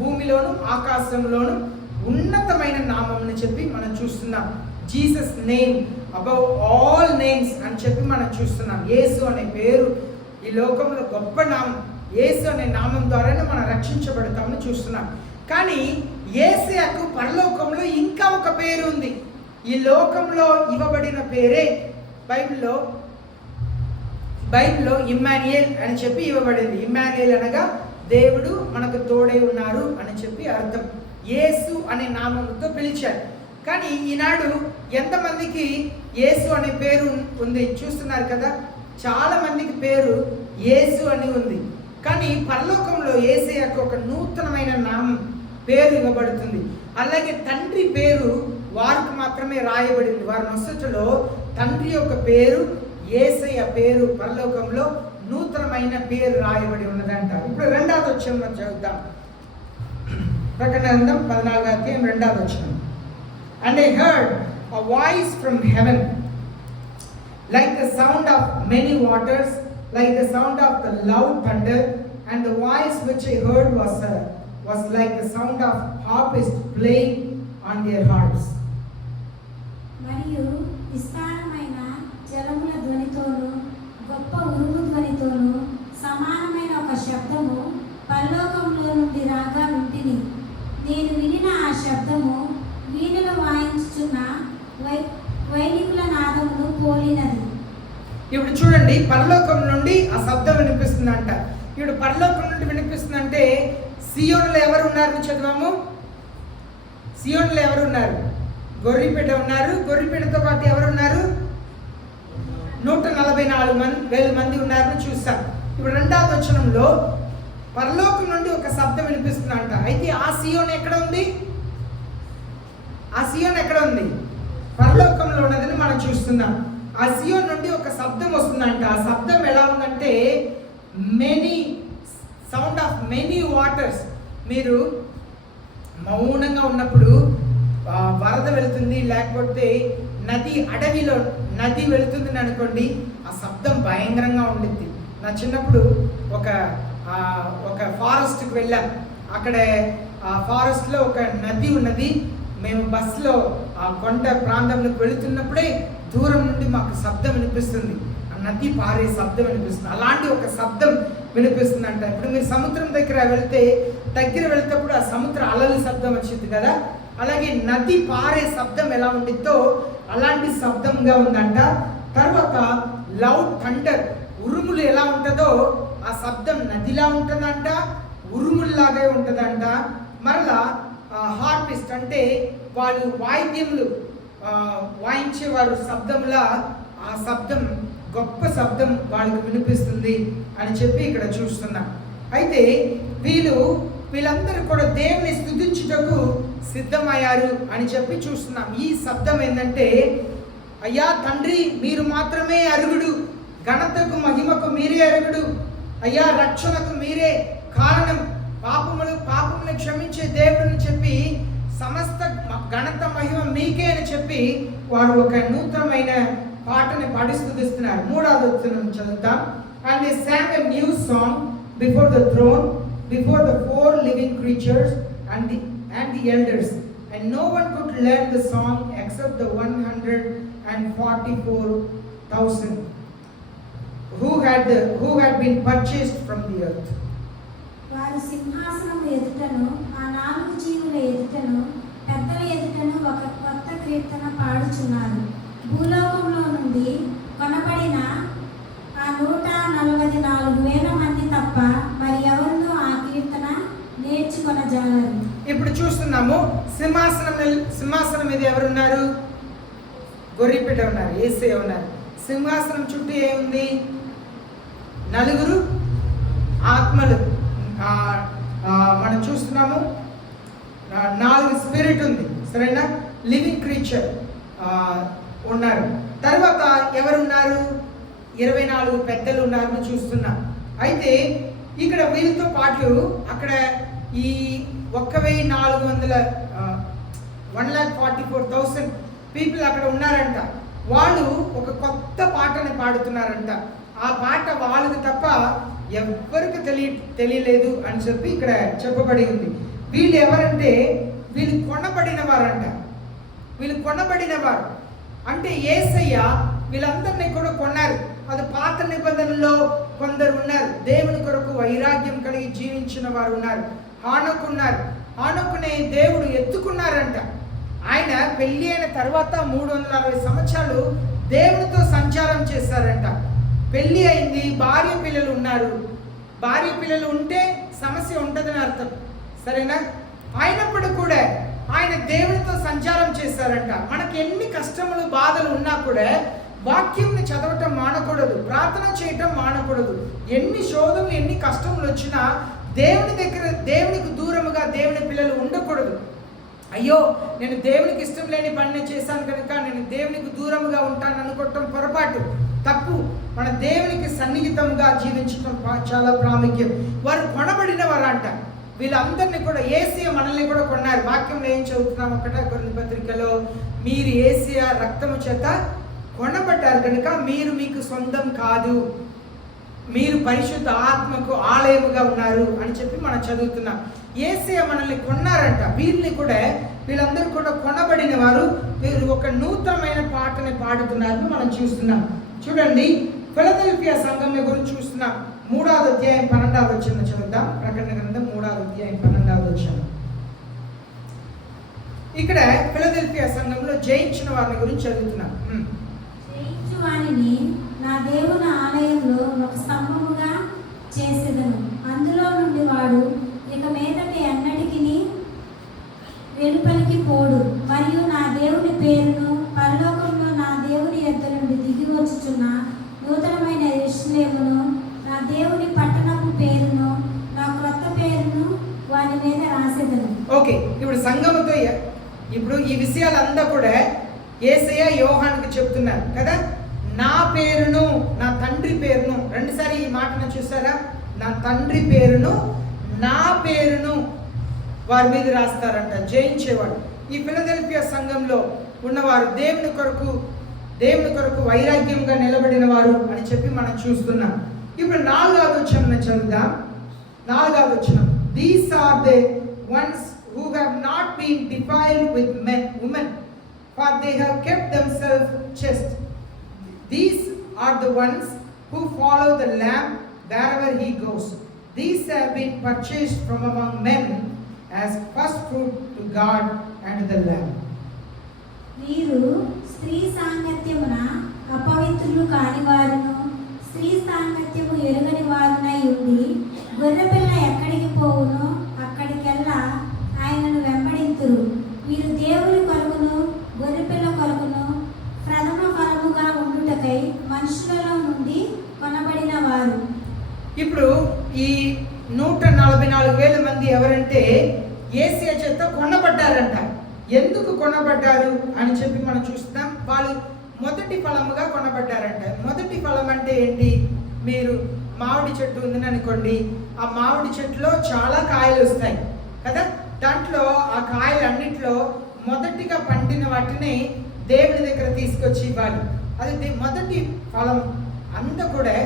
భూమిలోను ఆకాశంలోను ఉన్నతమైన నామం అని మనం చూస్తున్నాం. Jesus name above all names అని మనం చూస్తున్నాం. యేసు అనే పేరు ఈ లోకంలో గొప్ప నామం. యేసు అనే నామం ద్వారానే మనం రక్షించబడతామని చూస్తున్నాం. కానీ యేసయ్యకు పరలోకంలో ఇంకా ఒక పేరు ఉంది. ఈ లోకంలో ఇవ్వబడిన పేరే బైబిల్లో ఇమ్మాన్యుయేల్ అని ఇవ్వబడింది. ఇమ్మాన్యుయేల్ అనగా దేవుడు మనకు తోడై ఉన్నారు అని అర్థం. యేసు అనే నామంతో పిలిచారు. కానీ ఈనాడు ఎంతమందికి యేసు అనే పేరు ఉంది చూస్తున్నారు కదా. చాలా మందికి పేరు యేసు అని ఉంది. కానీ పరలోకంలో యేసయ్యకు ఒక నూతనమైన నామం పేరు ఇవ్వబడుతుంది. అలాగే తండ్రి పేరు వారికి మాత్రమే రాయబడింది. వారి నొసటలో తండ్రి యొక్క పేరు, యేసయ్య పేరు పరలోకంలో నూతనమైన పేరు రాయబడి ఉన్నదంట. ఇప్పుడు 2వ వచనం చదువుతాం. ప్రకటన గ్రంథం 14వ అధ్యాయం 2వ వచనం. And I heard a voice from heaven, like the sound of many waters, like the sound of the loud thunder, and the voice which I heard was like the sound of harpists playing on their harps. మరియు విస్తారమైన జలముల ధ్వనితోను గొప్ప ఉరుము ధ్వనితోను సమానమైన ఒక శబ్దము పరలోకంలో నుండి రాగా వింటిని. నేను వినిన ఆ శబ్దము వీణులు వాయించుచున్న వైదికుల నాదమును పోలినది. ఇప్పుడు చూడండి, పరలోకం నుండి ఆ శబ్దం వినిపిస్తుందంట. ఇప్పుడు పరలోకం నుండి వినిపిస్తుందంటే సియోనులో ఎవరు ఉన్నారు చదివాము. సియోనులో ఎవరు ఉన్నారు? గొర్రెపేట ఉన్నారు. గొర్రెపేటతో పాటు ఎవరు ఉన్నారు? 144,000 మంది ఉన్నారని చూస్తాం. ఇప్పుడు 2వ వచనంలో పరలోకం నుండి ఒక శబ్దం వినిపిస్తుందంట. అయితే ఆ సియోన్ ఎక్కడ ఉంది? ఆ సియోన్ ఎక్కడ ఉంది? పరలోకంలో ఉన్నదని మనం చూస్తున్నాం. ఆ సియోన్ నుండి ఒక శబ్దం వస్తుందంట. ఆ శబ్దం ఎలా ఉందంటే సౌండ్ ఆఫ్ మెనీ వాటర్స్. మీరు మౌనంగా ఉన్నప్పుడు వరద వెళుతుంది, లేకపోతే అడవిలో నది వెళుతుంది అనుకోండి, ఆ శబ్దం భయంకరంగా ఉండిద్ది. నా చిన్నప్పుడు ఒక ఫారెస్ట్కి వెళ్ళాం. అక్కడ ఆ ఫారెస్ట్లో ఒక నది ఉన్నది. మేము బస్సులో ఆ కొండ ప్రాంతంలోకి వెళుతున్నప్పుడే దూరం నుండి మాకు శబ్దం వినిపిస్తుంది. ఆ నది పారే శబ్దం వినిపిస్తుంది. అలాంటి ఒక శబ్దం వినిపిస్తుందంట. ఇప్పుడు మీరు సముద్రం దగ్గర వెళ్తేప్పుడు ఆ సముద్ర అలల శబ్దం వచ్చింది కదా, అలాగే నది పారే శబ్దం ఎలా ఉండిద్దో అలాంటి శబ్దంగా ఉందంట. తర్వాత లౌడ్ థండర్, ఉరుములు ఎలా ఉంటుందో ఆ శబ్దం నదిలా ఉంటుందంట, ఉరుముల్లాగే ఉంటుందంట. మరలా హార్పిస్ట్ అంటే వాళ్ళు వాయిద్యములు వాయించేవారు శబ్దంలా ఆ శబ్దం, గొప్ప శబ్దం వాళ్ళకి వినిపిస్తుంది అని చెప్పి ఇక్కడ చూస్తున్నాం. అయితే వీళ్ళందరూ కూడా దేవుని స్తుతించుటకు సిద్ధమయ్యారు అని చెప్పి చూస్తున్నాం. ఈ శబ్దం ఏంటంటే, అయ్యా తండ్రి మీరు మాత్రమే అరుగుడు, ఘనతకు మహిమకు మీరే అరుగుడు, అయ్యా రక్షణకు మీరే కారణం, పాపములు క్షమించే దేవుడిని చెప్పి సమస్త ఘనత మహిమ మీకే అని చెప్పి వారు ఒక నూతనమైన పాటని పాడి స్తుతిస్తున్నారు. 3వ వచనం చదువుతాం. And they sang a new song before the throne, before the 4 living creatures and the elders, and no one could learn the song except the 144,000 who had been purchased from the earth. వారు సింహాసనం ఎదుటను ఆ 4 జీవుల ఎదుటను పెద్దల ఎదుటను ఒక కొత్త కీర్తన పాడుచున్నారు. భూలోకంలో నుండి కొనబడిన ఆ 144,000 మంది తప్ప మరి ఎవరినూ ఆ కీర్తన నేర్చుకొనజాలరు. ఇప్పుడు చూస్తున్నాము సింహాసనం మీద ఎవరున్నారు? గొర్రెపిట్ట ఉన్నారు, యేసయ్య ఉన్నారు. సింహాసనం చుట్టూ ఏముంది? 4 ఆత్మలు. మనం చూస్తున్నాము 4 స్పిరిట్ ఉంది, సరేనా? లివింగ్ క్రీచర్ ఉన్నారు. తర్వాత ఎవరున్నారు? 24 పెద్దలు ఉన్నారని చూస్తున్నాం. అయితే ఇక్కడ వీళ్ళతో పాటు అక్కడ ఈ 144,000 పీపుల్ అక్కడ ఉన్నారంట. వాళ్ళు ఒక కొత్త పాటని పాడుతున్నారంట. ఆ పాట వాళ్ళకి తప్ప ఎవ్వరికి తెలియలేదు అని చెప్పి ఇక్కడ చెప్పబడి ఉంది. వీళ్ళు ఎవరంటే వీళ్ళు కొనబడిన వారంట. వీళ్ళు కొనబడిన వారు అంటే యేసయ్య వీళ్ళందరినీ కూడా కొన్నారు. అది పాత నిబంధనలో కొందరు ఉన్నారు, దేవుని కొరకు వైరాగ్యం కలిగి జీవించిన వారు ఉన్నారు. హానోకునే దేవుడు ఎత్తుకున్నారంట. ఆయన పెళ్లి అయిన తర్వాత 360 సంవత్సరాలు దేవునితో సంచారం చేశారంట. పెళ్లి అయింది, భార్య పిల్లలు ఉన్నారు. భార్య పిల్లలు ఉంటే సమస్య ఉంటుందని అర్థం, సరేనా? అయినప్పుడు కూడా ఆయన దేవునితో సంచారం చేశారంట. మనకి ఎన్ని కష్టములు బాధలు ఉన్నా కూడా వాక్యంని చదవటం మానకూడదు, ప్రార్థన చేయటం మానకూడదు. ఎన్ని శోధనలు ఎన్ని కష్టములు వచ్చినా దేవునికి దూరముగా దేవుని పిల్లలు ఉండకూడదు. అయ్యో నేను దేవునికి ఇష్టం లేని పని చేశాను కనుక నేను దేవునికి దూరముగా ఉంటాను అనుకోవటం పొరపాటు, తప్పు. మన దేవునికి సన్నిహితంగా జీవించడం చాలా ప్రాముఖ్యం. వారు కొనబడిన వారు అంట. వీళ్ళందరినీ కూడా యేసయ్య మనల్ని కూడా కొన్నారు. వాక్యంలో ఏం చదువుతున్నాం? 1 కొరింథీ పత్రికలో మీరు యేసయ్య రక్తము చేత కొనబడ్డారు కనుక మీరు మీకు సొంతం కాదు, మీరు పరిశుద్ధ ఆత్మకు ఆలయముగా ఉన్నారు అని చెప్పి మనం చదువుతున్నాం. యేసయ్య మనల్ని కొన్నారంట. వీళ్ళందరూ కూడా కొనబడిన వారు. వీరు ఒక నూతనమైన పాటని పాడుతున్నారని మనం చూస్తున్నాం. చూడండి, ఫిలదెల్ఫియా సంఘం గురించి చూస్తున్నాం. 3వ అధ్యాయం 12వ వచనం చదువుతాం. ప్రకటన గ్రంథం 3వ అధ్యాయం 12వ వచనం. ఇక్కడ ఫిలదెల్ఫియా సంఘంలో జయించిన వారిని గురించి చదువుతున్నాం. జయించు వానిని నా దేవుని ఆలయంలో ఒక స్తంభముగా చేసేదను. అందులో నుండి వాడు ఇక మీదట ఎన్నటికి వెలుపలికి పోడు. మరియు నా దేవుని నివసించుచున్న నూతనమైన యెరూషలేమును, నా దేవుని పట్టణపు పేరును, నా క్రొత్త పేరును వారి మీద రాసేదను. ఓకే, ఇప్పుడు సంఘముతో ఇప్పుడు ఈ విషయాలంతా కూడా యేసయ్య యోహానుకి చెప్తున్నారు కదా. నా పేరును, నా తండ్రి పేరును, రెండుసారి ఈ మాటను చూసారా? నా తండ్రి పేరును, నా పేరును వారి మీద రాస్తారంట, జయించేవాడు. ఈ ఫిలదెల్ఫియా సంఘంలో ఉన్నవారు దేవుని కొరకు వైరాగ్యంగా నిలబడిన వారు అని చెప్పి మనం చూస్తున్నాం. ఇప్పుడు 4వ వచనం చదువుదాం. 4వ వచనం, these are the ones who have not been defiled with women, for they have kept themselves chaste. These are the ones who follow the Lamb wherever he goes. These have been purchased from among men as first fruit to God and to the Lamb. మీరు స్త్రీ సాంగత్యమున అపవిత్రులు కాని వారును, స్త్రీ సాంగత్యము ఎరుగని వారునై ఉండి, గొర్రెపిల్ల ఎక్కడికి పోవునో అక్కడికెల్లా ఆయనను వెంబడింతురు. మీరు దేవుని కొరకును గొర్రెపిల్ల కొరకును ప్రథమ ఫలముగా ఉండుటకై మనుషులలో నుండి కొనబడిన వారు. ఇప్పుడు ఈ 144,000 మంది ఎవరంటే యేసయ్య చేత కొనబడ్డారంట. ఎందుకు కొనబడ్డారు అని చెప్పి మనం చూస్తాం. వాళ్ళు మొదటి ఫలముగా కొనబడ్డారంట. మొదటి ఫలం అంటే ఏంటి? మీరు మామిడి చెట్టు ఉందని అనుకోండి, ఆ మామిడి చెట్టులో చాలా కాయలు వస్తాయి కదా. దాంట్లో ఆ కాయలన్నిట్లో మొదటిగా పండిన వాటిని దేవుని దగ్గర తీసుకొచ్చి ఇవ్వాలి. అది మొదటి ఫలం అంతా కూడా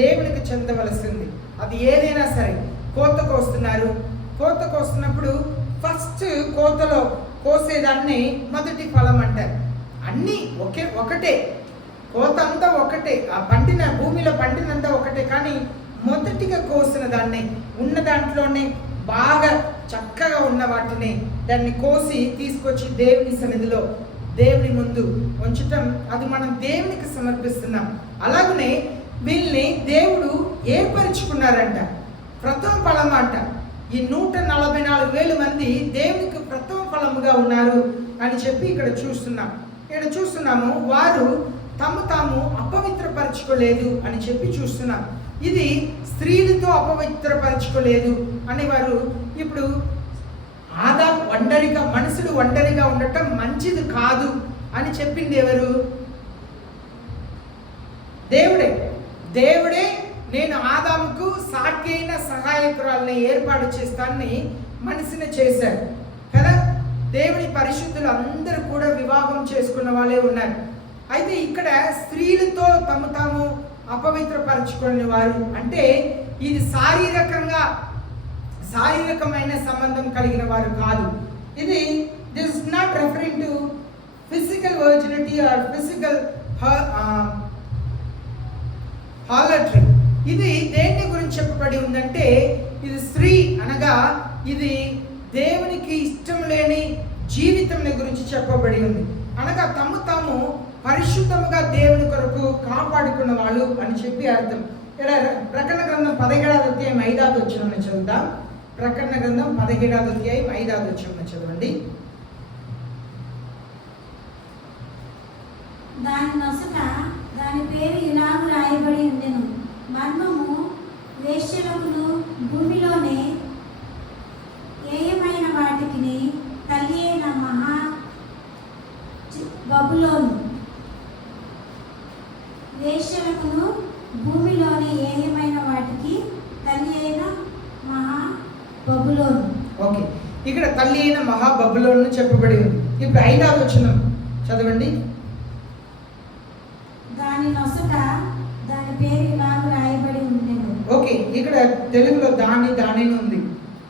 దేవునికి చెందవలసింది. అది ఏదైనా సరే, కోతకు వస్తున్నారు, కోతకు వస్తున్నప్పుడు ఫస్ట్ కోతలో కోసేదాన్ని మొదటి ఫలం అంటారు. అన్నీ ఒకటే, కోత అంతా ఒకటే, ఆ పండిన భూమిలో పండినంతా ఒకటే, కానీ మొదటిగా కోసిన దాన్ని ఉన్న దాంట్లోనే బాగా చక్కగా ఉన్న వాటిని దాన్ని కోసి తీసుకొచ్చి దేవుని సన్నిధిలో దేవుని ముందు ఉంచటం, అది మనం దేవునికి సమర్పిస్తున్నాం. అలాగనే వీళ్ళని దేవుడు ఏర్పరచుకున్నారంట, ప్రథమ ఫలం అంట. ఈ 144,000 మంది దేవునికి ప్రథమ ఫలముగా ఉన్నారు అని చెప్పి ఇక్కడ చూస్తున్నాము. వారు తాము అపవిత్రపరచుకోలేదు అని చెప్పి చూస్తున్నాం. ఇది స్త్రీలతో అపవిత్రపరచుకోలేదు అనేవారు. ఇప్పుడు ఆదాము మనుషులు ఒంటరిగా ఉండటం మంచిది కాదు అని చెప్పింది ఎవరు? దేవుడే నేను ఆదాముకు సాటి అయిన సహాయకురాలని ఏర్పాటు చేస్తానని మనిషిని చేశాడు కదా. దేవుని పరిశుద్ధులు అందరూ కూడా వివాహం చేసుకున్న వాళ్ళే ఉన్నారు. అయితే ఇక్కడ స్త్రీలతో తాము అపవిత్రపరచుకునే వారు అంటే ఇది శారీరకమైన సంబంధం కలిగిన వారు కాదు. ఇది this is not referring to physical virginity or physical harlotry. ఇది దేని గురించి చెప్పబడి ఉందంటే, ఇది స్త్రీ అనగా ఇది దేవునికి ఇష్టం లేని జీవితం గురించి చెప్పబడి ఉంది. అనగా తాము పరిశుద్ధముగా దేవుని కొరకు కాపాడుకున్న వాళ్ళు అని చెప్పి అర్థం. ఇక్కడ ప్రకటన గ్రంథం 17వ అధ్యాయం 5వ వచనం చదువుతాం. ప్రకటన గ్రంథం 17వ అధ్యాయం 5వ వచనం చదవండి. దాని నొసట దాని పేరు ఇలాగ రాయబడి ఉండెను, మర్మము వేశ్యలకును భూమిలోనే ఏయమైన వాటికి తల్లి అయిన మహా బబులోను. వేశ్యలకును భూమిలోని ఏయమైన వాటికి తల్లి అయిన మహా బబులోను. ఓకే, ఇక్కడ తల్లి అయిన మహా బబులోను చెప్పబడి ఉంది. ఇప్పుడు 5వ వచనం చదవండి. దాని నొసట దాని పేరు ఇలాగ రాయబడి ఉండెను. ఓకే, ఇక్కడ తెలుగులో దాని ఉంది.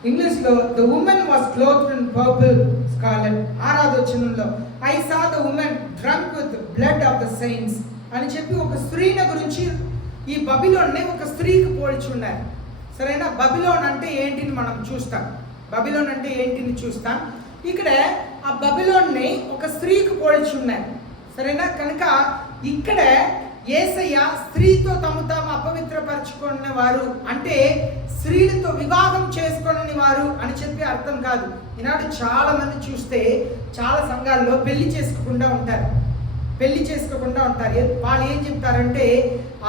ఇంగ్లీష్ లో the woman was clothed in purple scarlet. 6వ వచనంలో I saw the woman drunk with blood of the saints అని చెప్పి ఒక స్త్రీని గురించి ఈ బబిలోన్ని ఒక స్త్రీకి పోల్చి ఉన్నారు. సరేనా? బబిలోన్ అంటే ఏంటిని మనం చూస్తాం. ఇక్కడ ఆ బబిలోన్ని ఒక స్త్రీకి పోల్చి ఉన్నారు. సరేనా? కనుక ఇక్కడ యేసయ్య స్త్రీతో తాము అపవిత్రపరచుకున్న వారు అంటే స్త్రీలతో వివాహం చేసుకుని వారు అని చెప్పి అర్థం కాదు. ఈనాడు చాలా మంది చూస్తే చాలా సంఘాల్లో పెళ్లి చేసుకోకుండా ఉంటారు. పెళ్లి చేసుకోకుండా ఉంటారు. వాళ్ళు ఏం చెప్తారంటే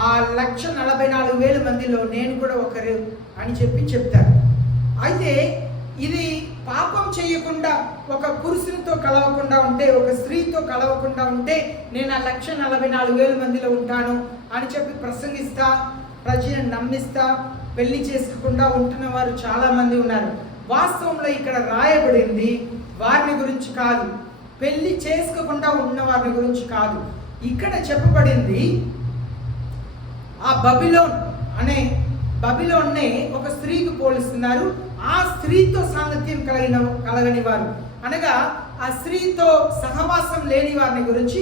ఆ 1,44,000 మందిలో నేను కూడా ఒకరు అని చెప్తారు. అయితే ఇది పాపం చేయకుండా, ఒక పురుషునితో కలవకుండా ఉంటే, ఒక స్త్రీతో కలవకుండా ఉంటే నేను ఆ 1,44,000 మందిలో ఉంటాను అని చెప్పి ప్రసంగిస్తా, ప్రజలను నమ్మిస్తా పెళ్లి చేసుకోకుండా ఉంటున్న వారు చాలా మంది ఉన్నారు. వాస్తవంలో ఇక్కడ రాయబడింది వారిని గురించి కాదు, పెళ్లి చేసుకోకుండా ఉన్న వారిని గురించి కాదు. ఇక్కడ చెప్పబడింది ఆ బబిలోన్నే ఒక స్త్రీకి పోలిస్తున్నారు. ఆ స్త్రీతో సాంగత్యం కలగని వారు, అనగా ఆ స్త్రీతో సహవాసం లేని వారిని గురించి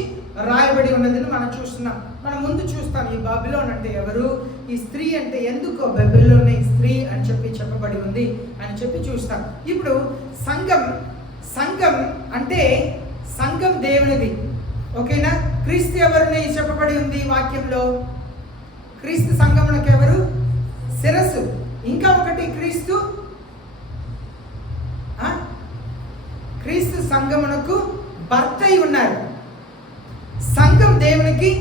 రాయబడి ఉన్నదని మనం చూస్తున్నాం. మనం ముందు చూస్తాం ఈ బబిలోన్ అంటే ఎవరు, ఈ స్త్రీ అంటే ఎందుకు బబిలోన్ స్త్రీ అని చెప్పబడి ఉంది అని చెప్పి చూస్తాం. ఇప్పుడు సంఘం అంటే సంఘం దేవునిది, ఓకేనా. క్రీస్తు ఎవరిని చెప్పబడి ఉంది వాక్యంలో, క్రీస్తు సంఘమునకు ఎవరు? శిరస్సు. ఇంకా ఒకటి క్రీస్తు సంఘమునకు భర్త అయి ఉన్నారు. సంఘం దేవునికి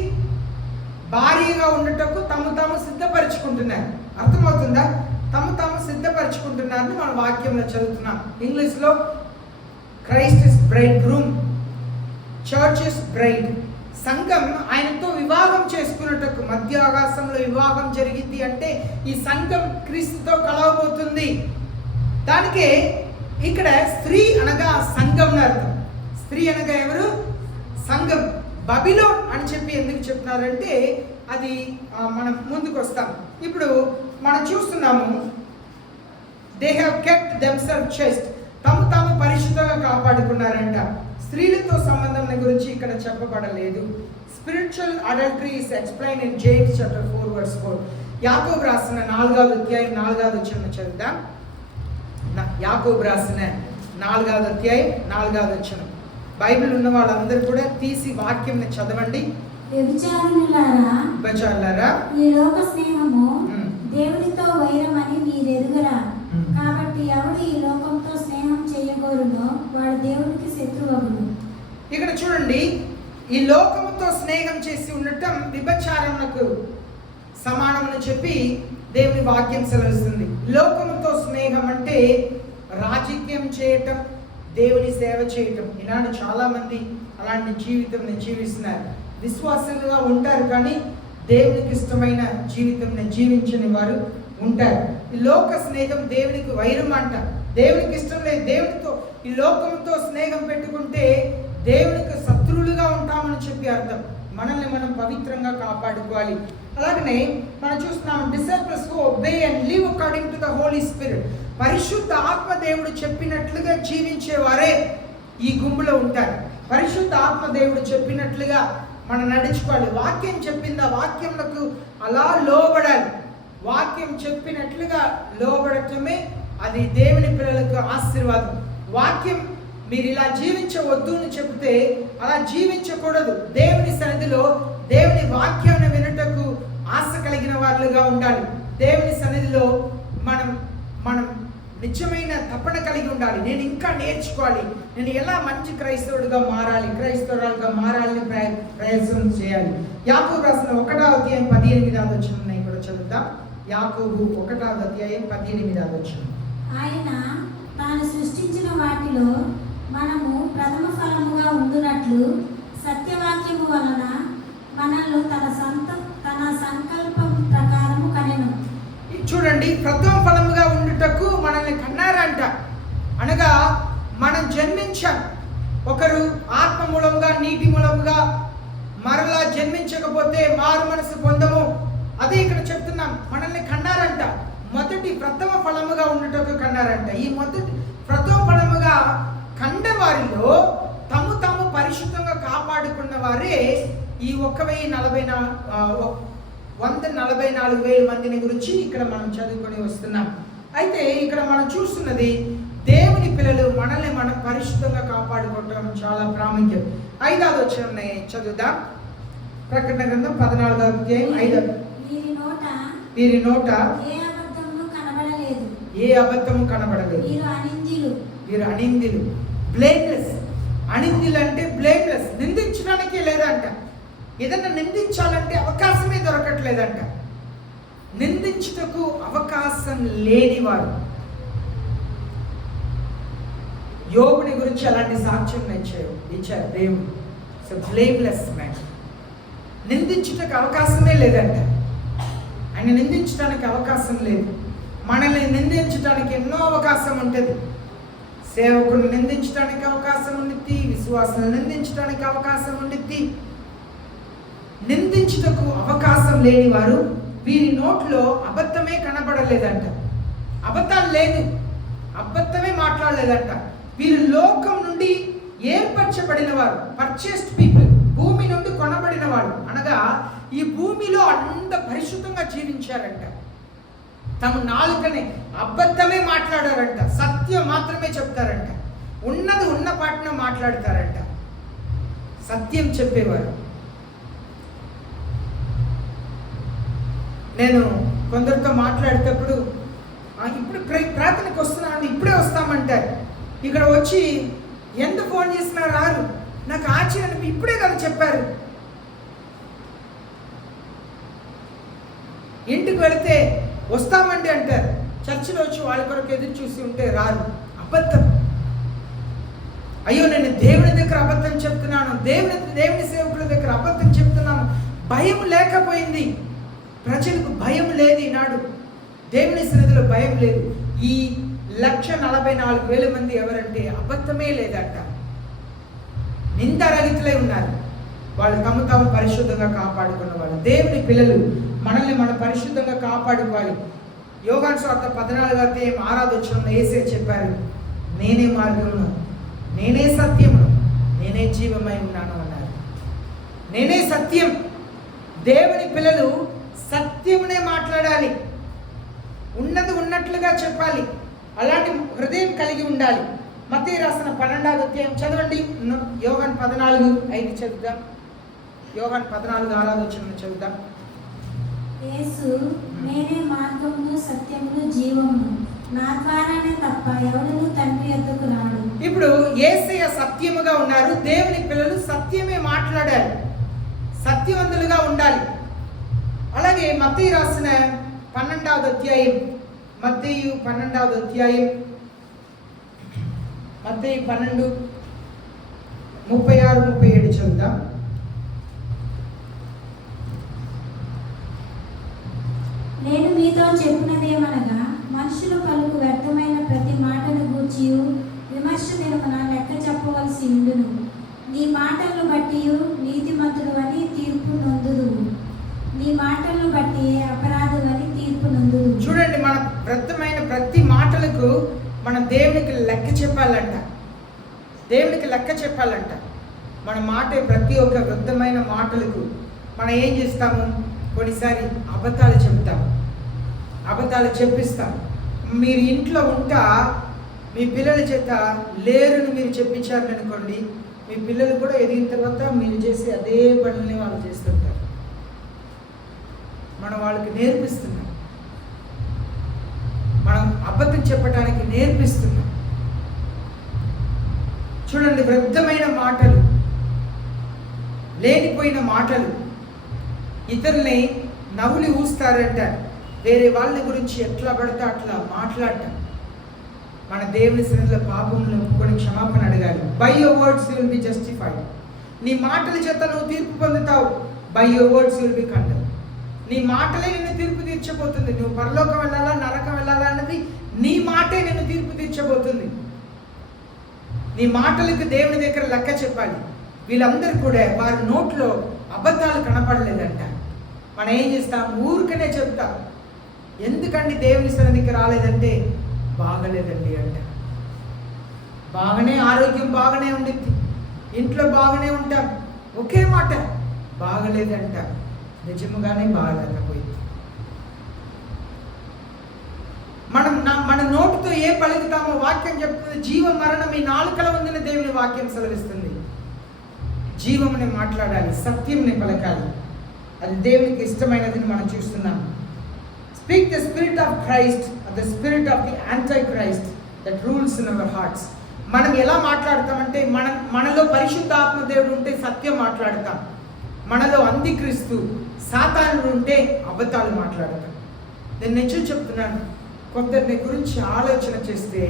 భార్యగా ఉండటకు తాము సిద్ధపరచుకుంటున్నారు. అర్థమవుతుందా? తాము సిద్ధపరచుకుంటున్నారని మన వాక్యంలో చదువుతున్నాం. ఇంగ్లీష్లో Christ is braid groom, church is braid. సంఘం ఆయనతో వివాహం చేసుకున్నటకు, మధ్య ఆకాశంలో వివాహం జరిగింది అంటే ఈ సంఘం క్రీస్తుతో కలవబోతుంది. దానికే ఇక్కడ స్త్రీ అనగా సంఘం అర్థం. స్త్రీ అనగా ఎవరు? సంఘం. బబిలోన్ అని చెప్పి ఎందుకు చెప్తున్నారంటే అది మనం ముందుకు వస్తాం. ఇప్పుడు మనం చూస్తున్నాము, they have kept themself chaste, తాము పరిశుద్ధంగా కాపాడుకున్నారంట. స్త్రీలతో సంబంధం గురించి ఇక్కడ చెప్పబడలేదు. Spiritual adultery is explain in James chapter 4:4. యాకోబు రాసిన 4వ అధ్యాయం 4వ వచనం చదువుదాం. యాకోబు రాసిన 4వ అధ్యాయం 4వ వచనం. బైబిల్ ఉన్న వాళ్ళందరూ కూడా తీసి వాక్యం చదవండి. వ్యభిచారులారా, ఈ లోక స్నేహము దేవునితో వైరమని మీరెరుగరా. కాబట్టి ఎవడు ఈ లోకంతో స్నేహం చేయగోరునో వాడు దేవునికి శత్రువగును. ఇక్కడ చూడండి, ఈ లోకముతో స్నేహం చేసి ఉండటం వ్యభిచారమునకు సమానమని చెప్పి దేవుని వాక్యం సెలవిస్తుంది. లోకముతో స్నేహం అంటే రాజకీయం చేయటం, దేవుని సేవ చేయటం. ఈనాడు చాలా మంది అలాంటి జీవితం జీవిస్తున్నారు. విశ్వాసులుగా ఉంటారు కానీ దేవునికి ఇష్టమైన జీవితం జీవించని వారు ఉంటారు. ఈ లోక స్నేహం దేవునికి వైరం అంట. దేవునికి ఇష్టం లేదు. దేవునితో ఈ లోకంతో స్నేహం పెట్టుకుంటే దేవునికి శత్రువులుగా ఉంటామని చెప్పి అర్థం. మనల్ని మనం పవిత్రంగా కాపాడుకోవాలి. అలాగనే మనం చూస్తున్నాం, disciples who obey and live according to the holy spirit. పరిశుద్ధ ఆత్మ దేవుడు చెప్పినట్లుగా జీవించేవారే ఈ గుంపులో ఉంటారు. పరిశుద్ధ ఆత్మ దేవుడు చెప్పినట్లుగా మనం నడుచుకోవాలి. వాక్యం చెప్పింది ఆ వాక్యంలకు అలా లోబడాలి. వాక్యం చెప్పినట్లుగా లోబడటమే అది దేవుని పిల్లలకు ఆశీర్వాదం. వాక్యం మీరు ఇలా జీవించవద్దు అని చెబితే అలా జీవించకూడదు. దేవుని సన్నిధిలో దేవుని వాక్యాన్ని వినుటకు ఆశ కలిగిన వారుగా ఉండాలి. దేవుని సన్నిధిలో మనం నిజమైన తపన కలిగి ఉండాలి. నేను ఇంకా నేర్చుకోవాలి, నేను ఎలా మంచి క్రైస్తవుడిగా మారాలి, క్రైస్తవురాలుగా మారాలని ప్రయత్నం చేయాలి. యాకోబు రాసిన 1వ అధ్యాయం 18వ వచనం కూడా చదువుతాం. యాకోబు 1వ అధ్యాయం 18వ వచనం. ఆయన తాను సృష్టించిన వాటిలో మనము ప్రథమ ఫలముగా ఉండునట్లు సత్యవాక్యము వలన మనల్ని తన సంకల్పం ప్రకారము కనెను. చూడండి, ప్రథమ ఫలముగా ఉండుటకు మనల్ని కన్నారంట. అనగా మనం జన్మించాం. ఒకరు ఆత్మ మూలముగా, నీటి మూలముగా మరలా జన్మించకపోతే మారు మనసు పొందము. అదే ఇక్కడ చెప్తున్నాం, మనల్ని కన్నారంట. మొదటి ప్రథమ ఫలముగా ఉండుటకు కన్నారంట. ఈ మొదటి ప్రథమ ఫలముగా కండ వారిలో తాము పరిశుద్ధంగా కాపాడుకున్న వారే ఈ 144,000 మందిని గురించి ఇక్కడ మనం చదువుకొని వస్తున్నాం. అయితే ఇక్కడ మనం చూస్తున్నది దేవుని పిల్లలు మనల్ని మనం పరిశుద్ధంగా కాపాడుకోవటం చాలా ప్రాముఖ్యం. 5వ వచనం చదువుదాం. ప్రకటన గ్రంథం 14వ అధ్యాయం 5. వీరి నోట ఏ అబద్ధము కనబడలేదు. వీరు అనిందిలు, బ్లేమ్లెస్. అనిందిలు అంటే బ్లేమ్లెస్, నిందించడానికే లేదంట. ఏదన్నా నిందించాలంటే అవకాశమే దొరకట్లేదంట. నిందించుటకు అవకాశం లేనివారు. యోబుని గురించి అలాంటి సాక్ష్యం ఇచ్చారు దేవుడు. So blameless man. నిందించుటకు అవకాశమే లేదంట. ఆయన నిందించడానికి అవకాశం లేదు. మనల్ని నిందించడానికి ఎన్నో అవకాశం ఉంటుంది. సేవకుని నిందించడానికి అవకాశం ఉండిద్ది, విశ్వాసాన్ని నిందించడానికి అవకాశం ఉండిద్ది. నిందించుటకు అవకాశం లేని వారు వీరి నోట్లో అబద్ధమే కనబడలేదంట. అబద్ధాలు లేదు, అబద్ధమే మాట్లాడలేదంట. వీరు లోకం నుండి ఏర్పరచబడిన వారు, పర్చేస్డ్ పీపుల్, భూమి నుండి కొనబడిన వాడు. అనగా ఈ భూమిలో అంత పరిశుద్ధంగా జీవించారంట. తమ నాలుకనే అబద్ధమే మాట్లాడారంట, సత్యం మాత్రమే చెప్తారంట. ఉన్నది ఉన్న పాటన మాట్లాడతారంట, సత్యం చెప్పేవారు. నేను కొందరితో మాట్లాడేటప్పుడు ఇప్పుడు ప్రార్థనకు వస్తున్నాను, ఇప్పుడే వస్తామంటారు. ఇక్కడ వచ్చి ఎంత ఫోన్ చేసినా రారు. నాకు ఆశ్చర్యం, ఇప్పుడే కదా చెప్పారు. ఇంటికి వెళితే వస్తామండి అంటారు. చర్చిలో వచ్చి వాళ్ళ కొరకు ఎదురు చూసి ఉంటే రారు. అబద్ధం. అయ్యో నేను దేవుని దగ్గర అబద్ధం చెప్తున్నాను, దేవుని సేవకుల దగ్గర అబద్ధం చెప్తున్నాను. భయం లేకపోయింది. ప్రజలకు భయం లేదు ఈనాడు. దేవుని సన్నిధిలో భయం లేదు. ఈ 1,44,000 మంది ఎవరంటే అబద్ధమే లేదంట. నిందారహితులై ఉన్నారు. వాళ్ళు తాము పరిశుద్ధంగా కాపాడుకున్న వాళ్ళు. దేవుని పిల్లలు మనల్ని మనం పరిశుద్ధంగా కాపాడుకోవాలి. యోహాను సువార్త 14:6 యేసే చెప్పారు, నేనే మార్గమును, నేనే సత్యమును, నేనే జీవమై ఉన్నాను అన్నారు. నేనే సత్యం. దేవుని పిల్లలు సత్యమునే మాట్లాడాలి, ఉన్నది ఉన్నట్లుగా చెప్పాలి. అలాంటి హృదయం కలిగి ఉండాలి. మత్తయి రాసిన 12వ అధ్యాయం చదవండి. యోహాను 14:5 చదువుదాం. యోహాను 14:6 చదువుదాం. యేసు, నేనే మార్గమును సత్యమును జీవమును, నా ద్వారానే తప్ప ఎవడును తండ్రి యొద్దకు రాడు. ఇప్పుడు యేసయ్య సత్యముగా ఉన్నారు. దేవుని పిల్లలు సత్యమే మాట్లాడాలి, సత్యవంతులుగా ఉండాలి. అలాగే మత్తయి రాసిన 12వ అధ్యాయం, మత్తయి 12వ అధ్యాయం, మత్తయి 12:36-37 చదువుదాం. నేను మీతో చెప్పినదేమనగా, మనుషులు పలుకు వ్యర్థమైన ప్రతి మాటను గూర్చి విమర్శ దినమున లెక్క చెప్పవలసి ఉండును. నీ మాటలను బట్టి నీతిమంతుడు అని తీర్పు నొందుదు, నీ మాటలను బట్టి అపరాధులు అని తీర్పు నొందుదు. చూడండి, మన వ్యర్థమైన ప్రతి మాటలకు మన దేవునికి లెక్క చెప్పాలంట. దేవునికి లెక్క చెప్పాలంట. మన మాట ప్రతి ఒక్క వ్యర్థమైన మాటలకు మనం ఏం చేస్తాము? కొన్నిసారి అబద్ధాలు చెప్తాం, అబద్ధాలు చెప్పిస్తాం. మీరు ఇంట్లో ఉంటా మీ పిల్లల చేత లేరుని మీరు చెప్పించారని అనుకోండి, మీ పిల్లలు కూడా ఎదిగిన తర్వాత మీరు చేసే అదే పనులని వాళ్ళు చేస్తుంటారు. మనం వాళ్ళకి నేర్పిస్తున్నాం, మనం అబద్ధం చెప్పడానికి నేర్పిస్తున్నాం. చూడండి, వ్యర్థమైన మాటలు, లేనిపోయిన మాటలు, ఇతరుల్ని నవ్వులు ఊస్తారంట. వేరే వాళ్ళ గురించి ఎట్లా పడితే అట్లా మాట్లాడటం. మన దేవుని సన్నిధిలో పాపములను ఒప్పుకొని క్షమాపణ అడగాలి. By your words you will be justified. నీ మాటల చేత నువ్వు తీర్పు పొందుతావు. By your words you will be condemned. నీ మాటలే నిన్ను తీర్పు తీర్చబోతుంది. నువ్వు పరలోకం వెళ్ళాలా నరకం వెళ్ళాలా అన్నది నీ మాటే నిన్ను తీర్పు తీర్చబోతుంది. నీ మాటలకు దేవుని దగ్గర లెక్క చెప్పాలి. వీళ్ళందరూ కూడా వారి నోట్లో అబద్ధాలు కనపడలేదంట. మనం ఏం చేస్తాం? ఊరికనే చెప్తాం. ఎందుకండి దేవుని సన్నిధికి రాలేదంటే బాగలేదండి అంట. బాగానే ఆరోగ్యం బాగానే ఉండిద్ది, ఇంట్లో బాగానే ఉంటాం, ఒకే మాట బాగలేదంట. నిజముగానే బాగలేకపోయింది. మన నోటితో ఏ పలుకుతామో వాక్యం చెప్తుంది. జీవ మరణం ఈ నాలుకల ఉందని దేవుని వాక్యం సెలవిస్తుంది. జీవముని మాట్లాడాలి, సత్యంని పలకాలి. అది దేవునికి ఇష్టమైనది మనం చూస్తున్నాం. Speak the spirit of Christ or the spirit of the Antichrist that rules in our hearts. మనం ఎలా మాట్లాడతామంటే మనలో పరిశుద్ధాత్మ దేవుడు ఉంటే సత్యం మాట్లాడతాం, మనలో అంత్యక్రీస్తు సాతానుడు ఉంటే అబద్ధాలు మాట్లాడతాం. నేను నిజం చెప్తున్నాను, కొందరిని గురించి ఆలోచన చేస్తే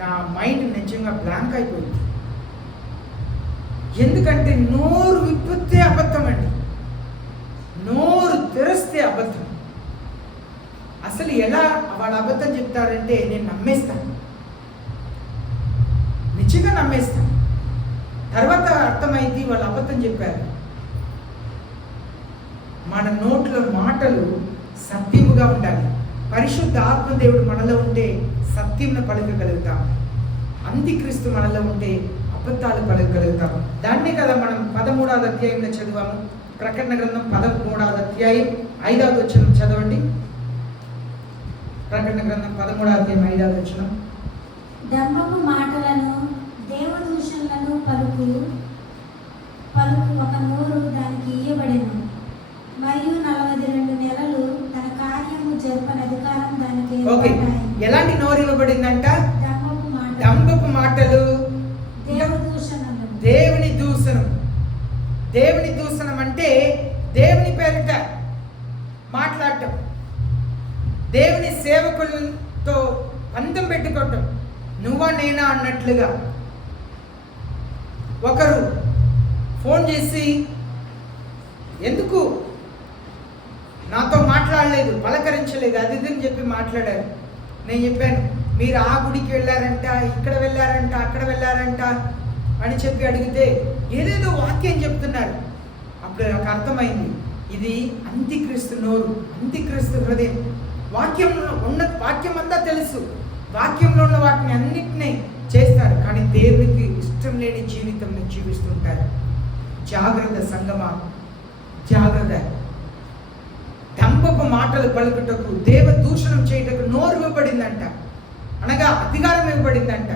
నా మైండ్ నిజంగా బ్లాంక్ అయిపోయింది. ఎందుకంటే నోరు విప్పితే అబద్ధం అండి, నోరు తెరిస్తే అబద్ధం. అసలు ఎలా వాళ్ళు అబద్ధం చెప్తారంటే నేను నమ్మేస్తాను, నిజంగా నమ్మేస్తాను. తర్వాత అర్థమైంది వాళ్ళు అబద్ధం చెప్పారు. మన నోట్ల మాటలు సత్యముగా ఉండాలి. పరిశుద్ధ ఆత్మదేవుడు మనలో ఉంటే సత్యంను పలకగలుగుతాం, అంత్యక్రీస్తు మనలో ఉంటే అబద్ధాలు పలకగలుగుతాం. దాన్నే కదా మనం 13వ అధ్యాయంలో చదివాము. ప్రకటన గ్రంథం 13వ అధ్యాయం 5వ వచనం చదవండి. ప్రకటన గ్రంథం 13వ అధ్యాయం 5వ వచనం. దంభపు మాటలను దేవదూషణలను పలుకు ఒక నోరు దానికి ఇయ్యబడెను, మరియు 42 నెలలు తన కార్యము జరపని అధికారం దానికి ఏర్పడ్డాయి. ఎలాంటి నోరు ఇవ్వబడిందంట? దంభపు మాటలు, దేవదూషణలు, దేవుని దూషణం. దేవుని దూషణం అంటే దేవుని పేరిట మాట్లాడటం, దేవుని సేవకులతో పందెం పెట్టుకోవటం, నువ్వా నేనా అన్నట్లుగా. ఒకరు ఫోన్ చేసి ఎందుకు నాతో మాట్లాడలేదు, పలకరించలేదు, అది ఇది అని చెప్పి మాట్లాడారు. నేను చెప్పాను, మీరు ఆ గుడికి వెళ్ళారంట, ఇక్కడ వెళ్ళారంట, అక్కడ వెళ్ళారంట అని చెప్పి అడిగితే ఏదేదో వాక్యం చెప్తున్నారు. అప్పుడు నాకు అర్థమైంది, ఇది అంత్యక్రీస్తు నోరు, అంత్యక్రీస్తు హృదయం. వాక్యంలో ఉన్న వాక్యం అంతా తెలుసు, వాక్యంలో ఉన్న వాటిని అన్నిటినీ చేస్తారు, కానీ దేవునికి ఇష్టం లేని జీవితం జీవిస్తుంటారు. జాగ్రత్త సంగమా, జాగ్రత్త. దంభపు మాటలు పలుకుటకు, దేవ దూషణం చేయుటకు నోరు ఇవ్వబడిందంట, అనగా అధికారం ఇవ్వబడిందంట.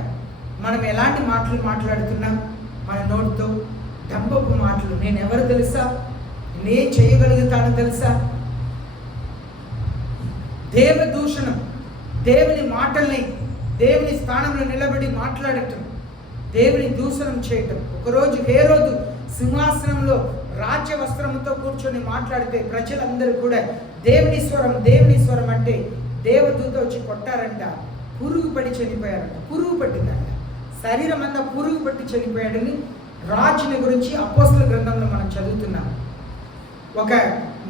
మనం ఎలాంటి మాటలు మాట్లాడుతున్నాం మన నోటితో? దంభపు మాటలు. నేను ఎవరు తెలుసా, నేను చేయగలుగుతాను తెలుసా? దేవ దూషణం, దేవుని మాటల్ని దేవుని స్థానంలో నిలబడి మాట్లాడటం, దేవుని దూషణం చేయటం. ఒకరోజు హేరోదు సింహాసనంలో రాజ్య వస్త్రంతో కూర్చొని మాట్లాడితే ప్రజలందరూ కూడా దేవుని స్వరం, దేవుని స్వరం అంటే దేవదూత వచ్చి కొట్టారంట, పురుగు పడి చనిపోయారంట. పురుగు పట్టిందంట, శరీరం అంతా పురుగు పట్టి చనిపోయాడని రాజుని గురించి అపోస్తల గ్రంథంలో మనం చదువుతున్నాం. ఒక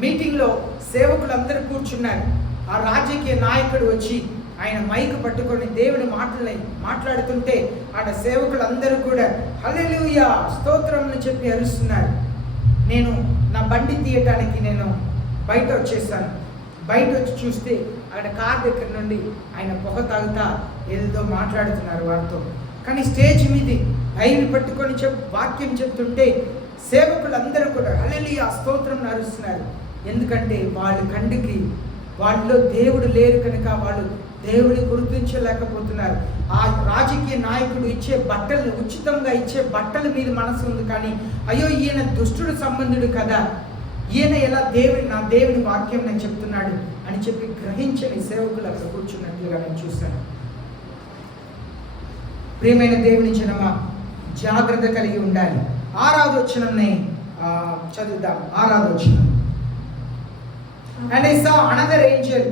మీటింగ్లో సేవకులందరూ కూర్చున్నారు. ఆ రాజకీయ నాయకుడు వచ్చి ఆయన మైక్ పట్టుకొని దేవుని మాటల్ని మాట్లాడుతుంటే ఆడ సేవకులందరూ కూడా హల్లెలూయా స్తోత్రం అని చెప్పి అరుస్తున్నారు. నేను నా బండి తీయటానికి నేను బయట వచ్చేసాను. బయట వచ్చి చూస్తే ఆయన కార్ దగ్గర నుండి ఆయన పొగ తాగుతా ఏదో మాట్లాడుతున్నారు వారితో. కానీ స్టేజ్ మీది బైబిల్ పట్టుకొని వాక్యం చెప్తుంటే సేవకులందరూ కూడా హల్లెలూయా స్తోత్రం అరుస్తున్నారు. ఎందుకంటే వాళ్ళ కంటికి వాళ్ళలో దేవుడు లేరు కనుక వాళ్ళు దేవుని గుర్తించలేకపోతున్నారు. ఆ రాజకీయ నాయకుడు ఇచ్చే బట్టలు, ఉచితంగా ఇచ్చే బట్టల మీద మనసు ఉంది, కానీ అయ్యో ఈయన దుష్టుడు సంబంధుడు కదా, ఈయన ఎలా నా దేవుని వాక్యం నేను చెప్తున్నాడు అని చెప్పి గ్రహించని సేవకులు అక్కడ కూర్చున్నట్లుగా నేను చూశాను. ప్రియమైన దేవుని జనమా, జాగ్రత్త కలిగి ఉండాలి. 6వ వచనాన్ని చదువుదాం. 6వ వచనం. And I saw another angel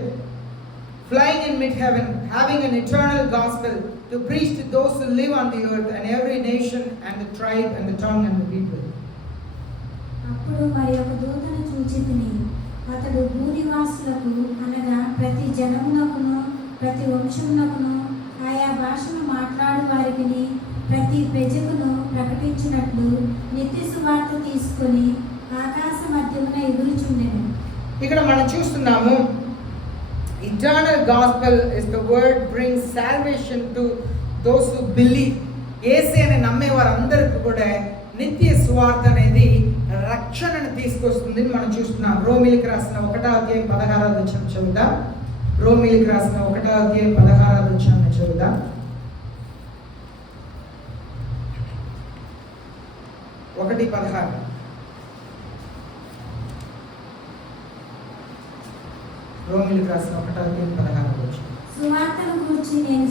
flying in mid-heaven, having an eternal gospel to preach to those who live on the earth, and every nation and the tribe and the tongue and the people. అప్పుడు మరి ఒక దూతను చూచితిని. అతడు భూనివాసులకు అనగా ప్రతి జనమునకును ప్రతి వంశమునకును ఆయా భాషను మాట్లాడు వారికి ప్రతి ప్రజకును ప్రకటించినట్లు నిత్య సువార్త తీసుకొని ఆకాశ మధ్యమున ఎగురుచుండెను. ఇక్కడ మనం చూస్తున్నాము, eternal gospel is the word brings salvation to those who believe. యేసు అని నమ్మే వారందరికీ కూడా నిత్య సువార్త అనేది రక్షణను తీసుకొస్తుంది మనం చూస్తున్నాం. రోమీయులకు రాసిన 1వ అధ్యాయం 16వ వచనం చదువుదాం. రోమీయులకు రాసిన 1వ అధ్యాయం 16వ వచనం చదువుదాం. 1:16. రోమీయులకు రాసిన 1వ అధ్యాయం 16వ వచనం. సువార్తను గురించి నేను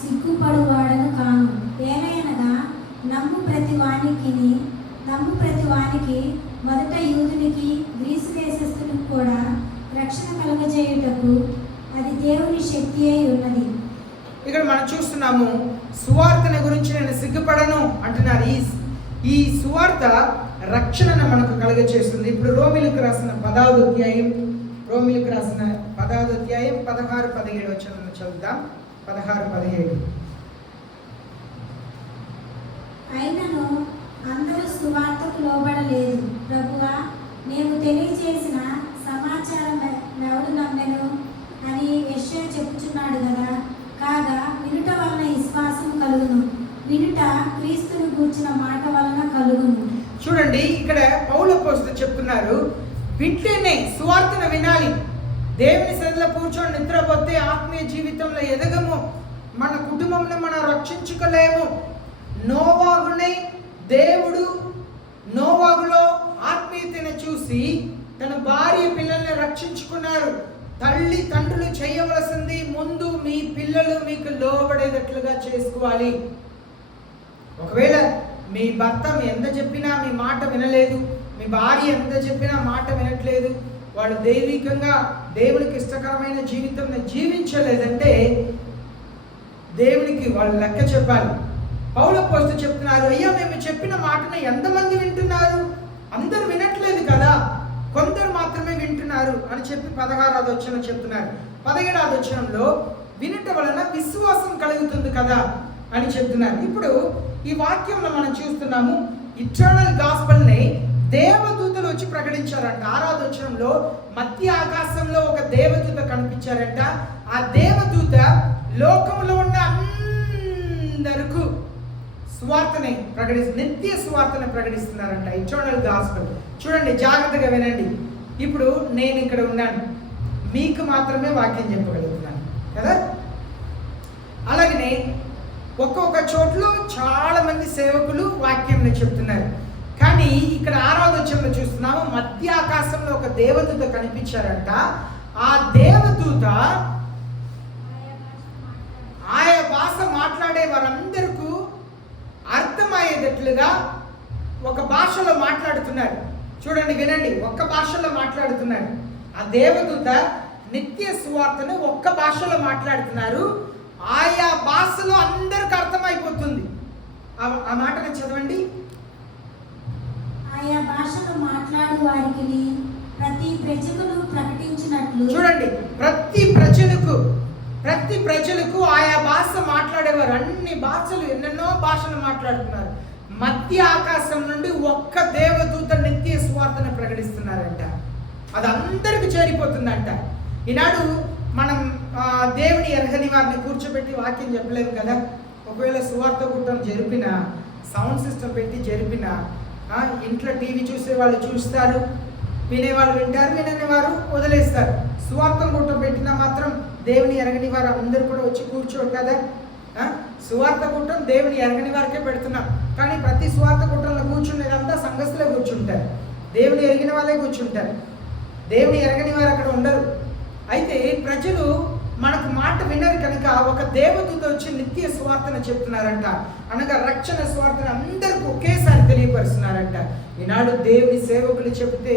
సిగ్గుపడువాడను కాను. ఏలయనగా నమ్ము ప్రతి వానికి మొదట యూదునికి గ్రీసు దేశస్థునికి కూడా రక్షణ కలుగజేయుటకు అది దేవుని శక్తి అయి ఉన్నది. ఇక్కడ మనం చూస్తున్నాము సువార్తను గురించి నేను సిగ్గుపడను అంటున్నారు. ఈ సువార్త రక్షణను మనకు కలుగజేస్తుంది. ఇప్పుడు రోమిలకు రాసిన 10వ అధ్యాయం 16-17 వచనం చదువుదాం. 16-17. అయినను అందరూ సువార్తకు లోబడలేదు. ప్రభువా, మేము తెలియజేసిన సమాచారం ఎవడు నమ్మెను అని యెషయా చెప్పుచున్నాడు కదా. కాగా వినుట వలన విశ్వాసం కలుగును, వినుట క్రీస్తును గూర్చిన మాట వలన కలుగును. చూడండి, ఇక్కడ పౌలు అపోస్తలుడు చెప్తున్నారు, వింటేనే సువార్తను వినాలి. దేవుని సన్నిధిలో కూర్చొని నిద్రపోతే ఆత్మీయ జీవితంలో ఎదగము, మన కుటుంబంలో మనం రక్షించుకోలేము. దేవుడు నోవాగులో ఆత్మీయతను చూసి తన భార్య పిల్లల్ని రక్షించుకున్నారు. తల్లి తండ్రులు చేయవలసింది ముందు మీ పిల్లలు మీకు లోబడేటట్లుగా చేసుకోవాలి. ఒకవేళ మీ భర్త ఎంత చెప్పినా మీ మాట వినలేదు, మీ భార్య ఎంత చెప్పినా మాట వినట్లేదు, వాళ్ళు దైవికంగా దేవునికి ఇష్టకరమైన జీవితం జీవించలేదంటే దేవునికి వాళ్ళు లెక్క చెప్పాలి. పౌలు అపోస్తలుడు చెప్తున్నారు, అయ్యా మేము చెప్పిన మాటను ఎంతమంది వింటున్నారు? అందరూ వినట్లేదు కదా, కొందరు మాత్రమే వింటున్నారు అని చెప్పి 16వ వచనం చెప్తున్నారు. 17వ వచనంలో వినుట వలన విశ్వాసం కలుగుతుంది కదా అని చెప్తున్నారు. ఇప్పుడు ఈ వాక్యంలో మనం చూస్తున్నాము, ఇటర్నల్ గాస్పెల్ని దేవదూతలు వచ్చి ప్రకటించారంట. 6వ వచనంలో మధ్య ఆకాశంలో ఒక దేవదూత కనిపించారంట. ఆ దేవదూత లోకంలో ఉన్న అందరికీ సువార్తని నిత్య సువార్తని ప్రకటిస్తున్నారంట. Eternal gospel. చూడండి, జాగ్రత్తగా వినండి. ఇప్పుడు నేను ఇక్కడ ఉన్నాను, మీకు మాత్రమే వాక్యం చెప్పగలుగుతున్నాను కదా. అలాగనే ఒక్కొక్క చోట్లో చాలా మంది సేవకులు వాక్యంని చెప్తున్నారు. కానీ ఇక్కడ 6వ వచనంలో చూస్తున్నాము, మధ్య ఆకాశంలో ఒక దేవదూత కనిపించారంట. ఆ దేవదూత ఆయా భాష మాట్లాడే వారందరికీ అర్థమయ్యేటట్లుగా ఒక భాషలో మాట్లాడుతున్నారు. చూడండి, వినండి, ఒక్క భాషలో మాట్లాడుతున్నారు. ఆ దేవదూత నిత్య సువార్తను ఒక్క భాషలో మాట్లాడుతున్నారు. ఆయా భాషలో అందరికి అర్థమైపోతుంది. ఆ మాటను చదవండి. ఆయా భాషలో మాట్లాడు వారికి ప్రతి ప్రజలకు ప్రకటించినట్లు. చూడండి, ప్రతి ప్రజలకు ఆయా భాష మాట్లాడేవారు. అన్ని భాషలు, ఎన్నెన్నో భాషలు మాట్లాడుతున్నారు. మధ్య ఆకాశం నుండి ఒక్క దేవదూత నిత్య సువార్తను ప్రకటిస్తున్నారంట. అది అందరికి చేరిపోతుందంట. ఈనాడు మనం దేవుని ఎరగని వారిని కూర్చోబెట్టి వాక్యం చెప్పలేము కదా. ఒకవేళ సువార్త కూటం జరిపిన, సౌండ్ సిస్టమ్ పెట్టి జరిపిన, ఇంట్లో టీవీ చూసే వాళ్ళు చూస్తారు, వినేవాళ్ళు వింటారు, వినని వారు వదిలేస్తారు. సువార్త కూటం పెట్టినా మాత్రం దేవుని ఎరగని వారు అందరూ కూడా వచ్చి కూర్చోరు కదా. సువార్త కూటం దేవుని ఎరగని వారికే పెడుతున్నాం. కానీ ప్రతి సువార్త కూటంలో కూర్చునేదంతా సంఘస్థులే కూర్చుంటారు, దేవుని ఎరిగిన వాళ్ళే కూర్చుంటారు. దేవుని ఎరగని వారు అక్కడ ఉండరు. అయితే ప్రజలు మనకు మాట వినరు కనుక ఒక దేవదూత వచ్చి నిత్య సువార్తను చెప్తున్నారంట. అనగా రక్షణ సువార్తను అందరికీ ఒకేసారి తెలియపరుస్తున్నారంట. ఈనాడు దేవుని సేవకులు చెబితే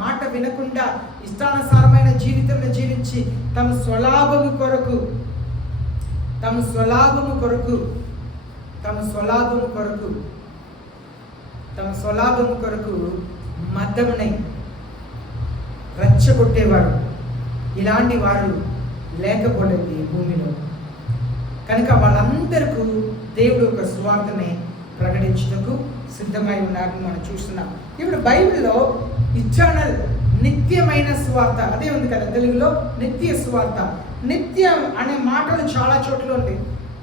మాట వినకుండా ఇష్టానుసారమైన జీవితంలో జీవించి తమ స్వలాభము కొరకు మద్దమునై రెచ్చగొట్టేవారు, ఇలాంటి వారు లేకపోలేదు ఈ భూమిలో. కనుక వాళ్ళందరికీ దేవుడు ఒక సువార్తని ప్రకటించుటకు సిద్ధమై ఉన్నారని మనం చూస్తున్నాం. ఇప్పుడు బైబిల్లో ఇటర్నల్, నిత్యమైన సువార్త అదే ఉంది కదా తెలుగులో, నిత్య సువార్త. నిత్యం అనే మాటలు చాలా చోట్ల ఉంది.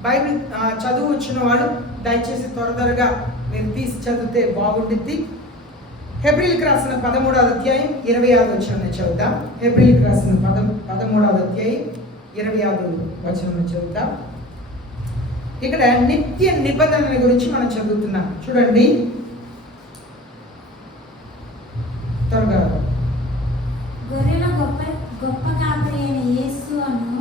బైబిల్ చదువు వచ్చిన వాళ్ళు దయచేసి త్వరగా మీరు తీసి చదివితే బాగుంటుంది. హెబ్రీయులకు రాసిన 13వ అధ్యాయం 26వ వచనం చదువుతాం. హెబ్రీయులకు రాసిన 13వ అధ్యాయం 26వ వచనం చదువుతాం. ఇక్కడ నిత్య నిబంధన గురించి మనం చదువుతున్నాం. చూడండి త్వరగా. గొర్రెల గొప్ప కాపరి అయిన యేసు అను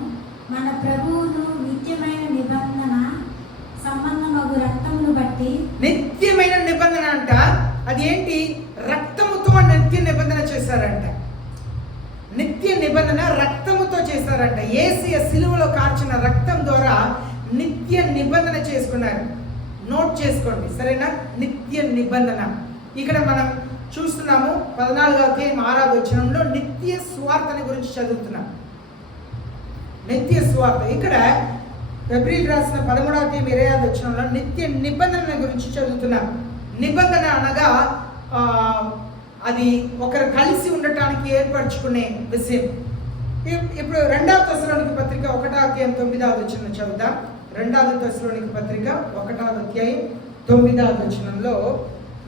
నిబంధన రక్తముతో చేశారంట. యేసయ్య సిలువలో కార్చిన రక్తం ద్వారా నిత్య నిబంధన చేసుకున్నారు. నోట్ చేసుకోండి, సరేనా? నిత్య నిబంధన. ఇక్కడ మనం చూస్తున్నాము 14వ అధ్యాయం 6వ వచనంలో నిత్య సువార్తని గురించి చదువుతున్నాం. నిత్య సువార్త. ఇక్కడ ఫిబ్రవరి రాసిన 13వ అధ్యాయం 25వ వచనంలో నిత్య నిబంధన గురించి చదువుతున్నాం. నిబంధన అనగా అది ఒకరు కలిసి ఉండటానికి ఏర్పరచుకునే విషయం. ఇప్పుడు 2వ తెస్సలోనికీ పత్రిక 1వ అధ్యాయం 9వ వచనం చదువుదాం. 2వ తెస్సలోనికీ పత్రిక 1వ అధ్యాయం 9వ వచనంలో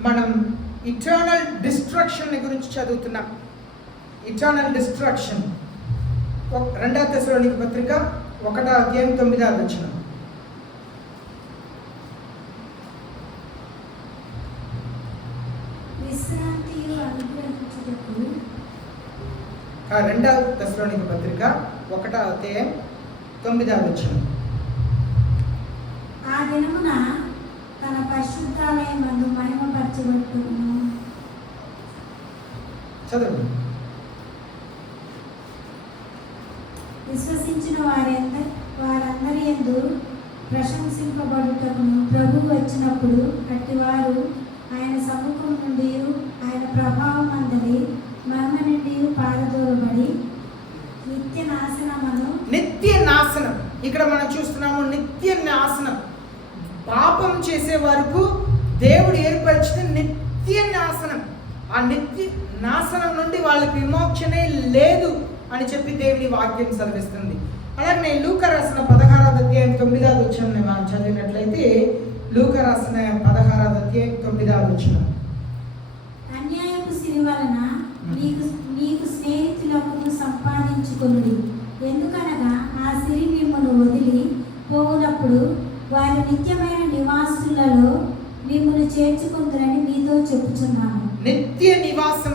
మనం ఇటర్నల్ డిస్ట్రక్షన్ గురించి చదువుతున్నాం. Eternal destruction. 2వ తెస్సలోనికీ పత్రిక 1వ అధ్యాయం 9వ వచనం. విశ్రాంతియు అనుగ్రహించుటకు 2వ తెస్సలోనికీ పత్రిక 1వ అధ్యాయం 9వ వచనం. ఆ దినమున తన పరిశుద్ధాలయమందు మహిమపరచబడును. చదవండి. విశ్వసించిన వారందరి యందు ప్రశంసింపబడుటకును ప్రభువు వచ్చినప్పుడు అట్టివారు ఆయన సముఖం నుండి ఆయన ప్రభావం అందరి మహిమ నుండి పారదోలబడి నిత్య నాశనం. ఇక్కడ మనం చూస్తున్నాము నిత్య నాశనం. పాపం చేసే వరకు దేవుడు ఏర్పరిచిన నిత్య నాశనం. ఆ నిత్య నాశనం నుండి వాళ్ళకి విమోచనే లేదు అని చెప్పి దేవుని వాక్యం సెలవిస్తుంది. అలాగే లూకా రాసిన 16వ అధ్యాయం 9వ వచనం మనం చదివినట్లయితే లూకా రాసిన 16వ అధ్యాయం 9వ వచనం. అన్యాయపు సిరి వలన నీకు స్నేహితులకు సంపాదించుకొనుడి. ఎందుకనగా ఆ సిరి మిమ్మును వదిలి పోవునప్పుడు వారి నిత్యమైన నివాసులలో మిమ్మును చేర్చుకుంటారని మీతో చెప్పుచున్నాను. నిత్య నివాసం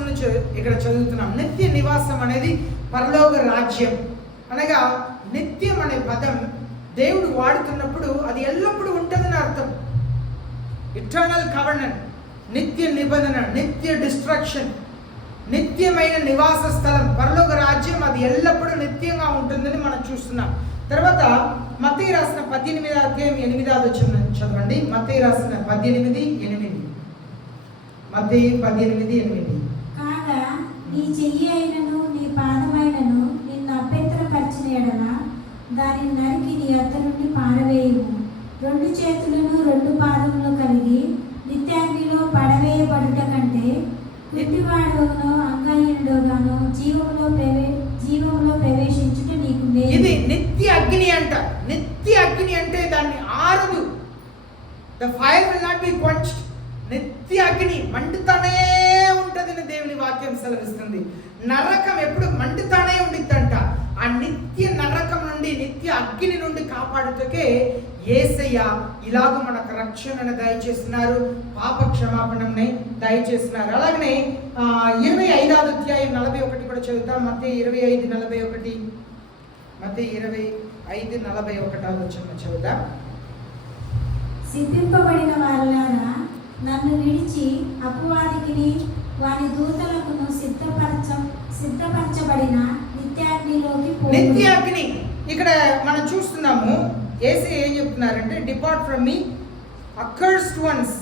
ఇక్కడ చదువుతున్నాం. నిత్య నివాసం అనేది పరలోక రాజ్యం. అనగా నిత్యం అనే పదం దేవుడు వాడుతున్నప్పుడు అది ఎల్లప్పుడూ ఉంటుందని అర్థం. ఇటర్నల్ కవర్నెంట్, నిత్య నిబంధన, నిత్య డిస్ట్రక్షన్, నిత్యమైన నివాస స్థలం, పరలోక రాజ్యం అది ఎల్లప్పుడూ నిత్యంగా ఉంటుందని మనం చూస్తున్నాం. తర్వాత మత్తయి రాసిన 18వ అధ్యాయం 8వ వచనం చదవండి. మత్తయి రాసిన 18:8. మత్తయి 18:8. కాగా నీ చెయ్యి అయినను నీ పాదమైనను నిన్ను అభ్యంతరపరిచిన ఎడల దానిని నరికి నీ అత్త నుండి పారవేయము. 2 చేతులను 2 పాదములు కలిగి నిత్యాగ్నిలో పడవేయబడుట కంటే గుడ్డివాడోగానో అంగహీనుడోగానో జీవములో ప్రవేశించుట నీకు మేలు. ఇది నిత్య అగ్ని అంట. నిత్య అగ్ని అంటే దాన్ని ఆరదు. The fire will not be quenched. నిత్య అగ్ని మండుతానే ఉంటదని దేవుని వాక్యం సెలవిస్తుంది. నరకం ఎప్పుడు మండుతానే ఉండిద్దంట. ఆ నిత్య నరకం నుండి, నిత్య అగ్ని నుండి కాపాడుటకే యేసయ్య ఇలాగ మనకు రక్షణను దయచేస్తున్నారు, పాప క్షమాపణని దయచేస్తున్నారు. అలాగనే 25వ అధ్యాయం 41 కూడా చదువుతాం. మత్తయి 25:41. మత్తయి 25:41 చదువుతాం. సిద్ధింపబడిన వారులారా, నన్ను విడిచి అపవాదికిని వాని దూతలకును సిద్ధపరచబడిన నిత్యాగ్నిలోకి పోవుడి. నిత్యాగ్ని ఇక్కడ మనం చూస్తున్నాము. యేసు ఏం చెప్తున్నారంటే, depart from me accursed ones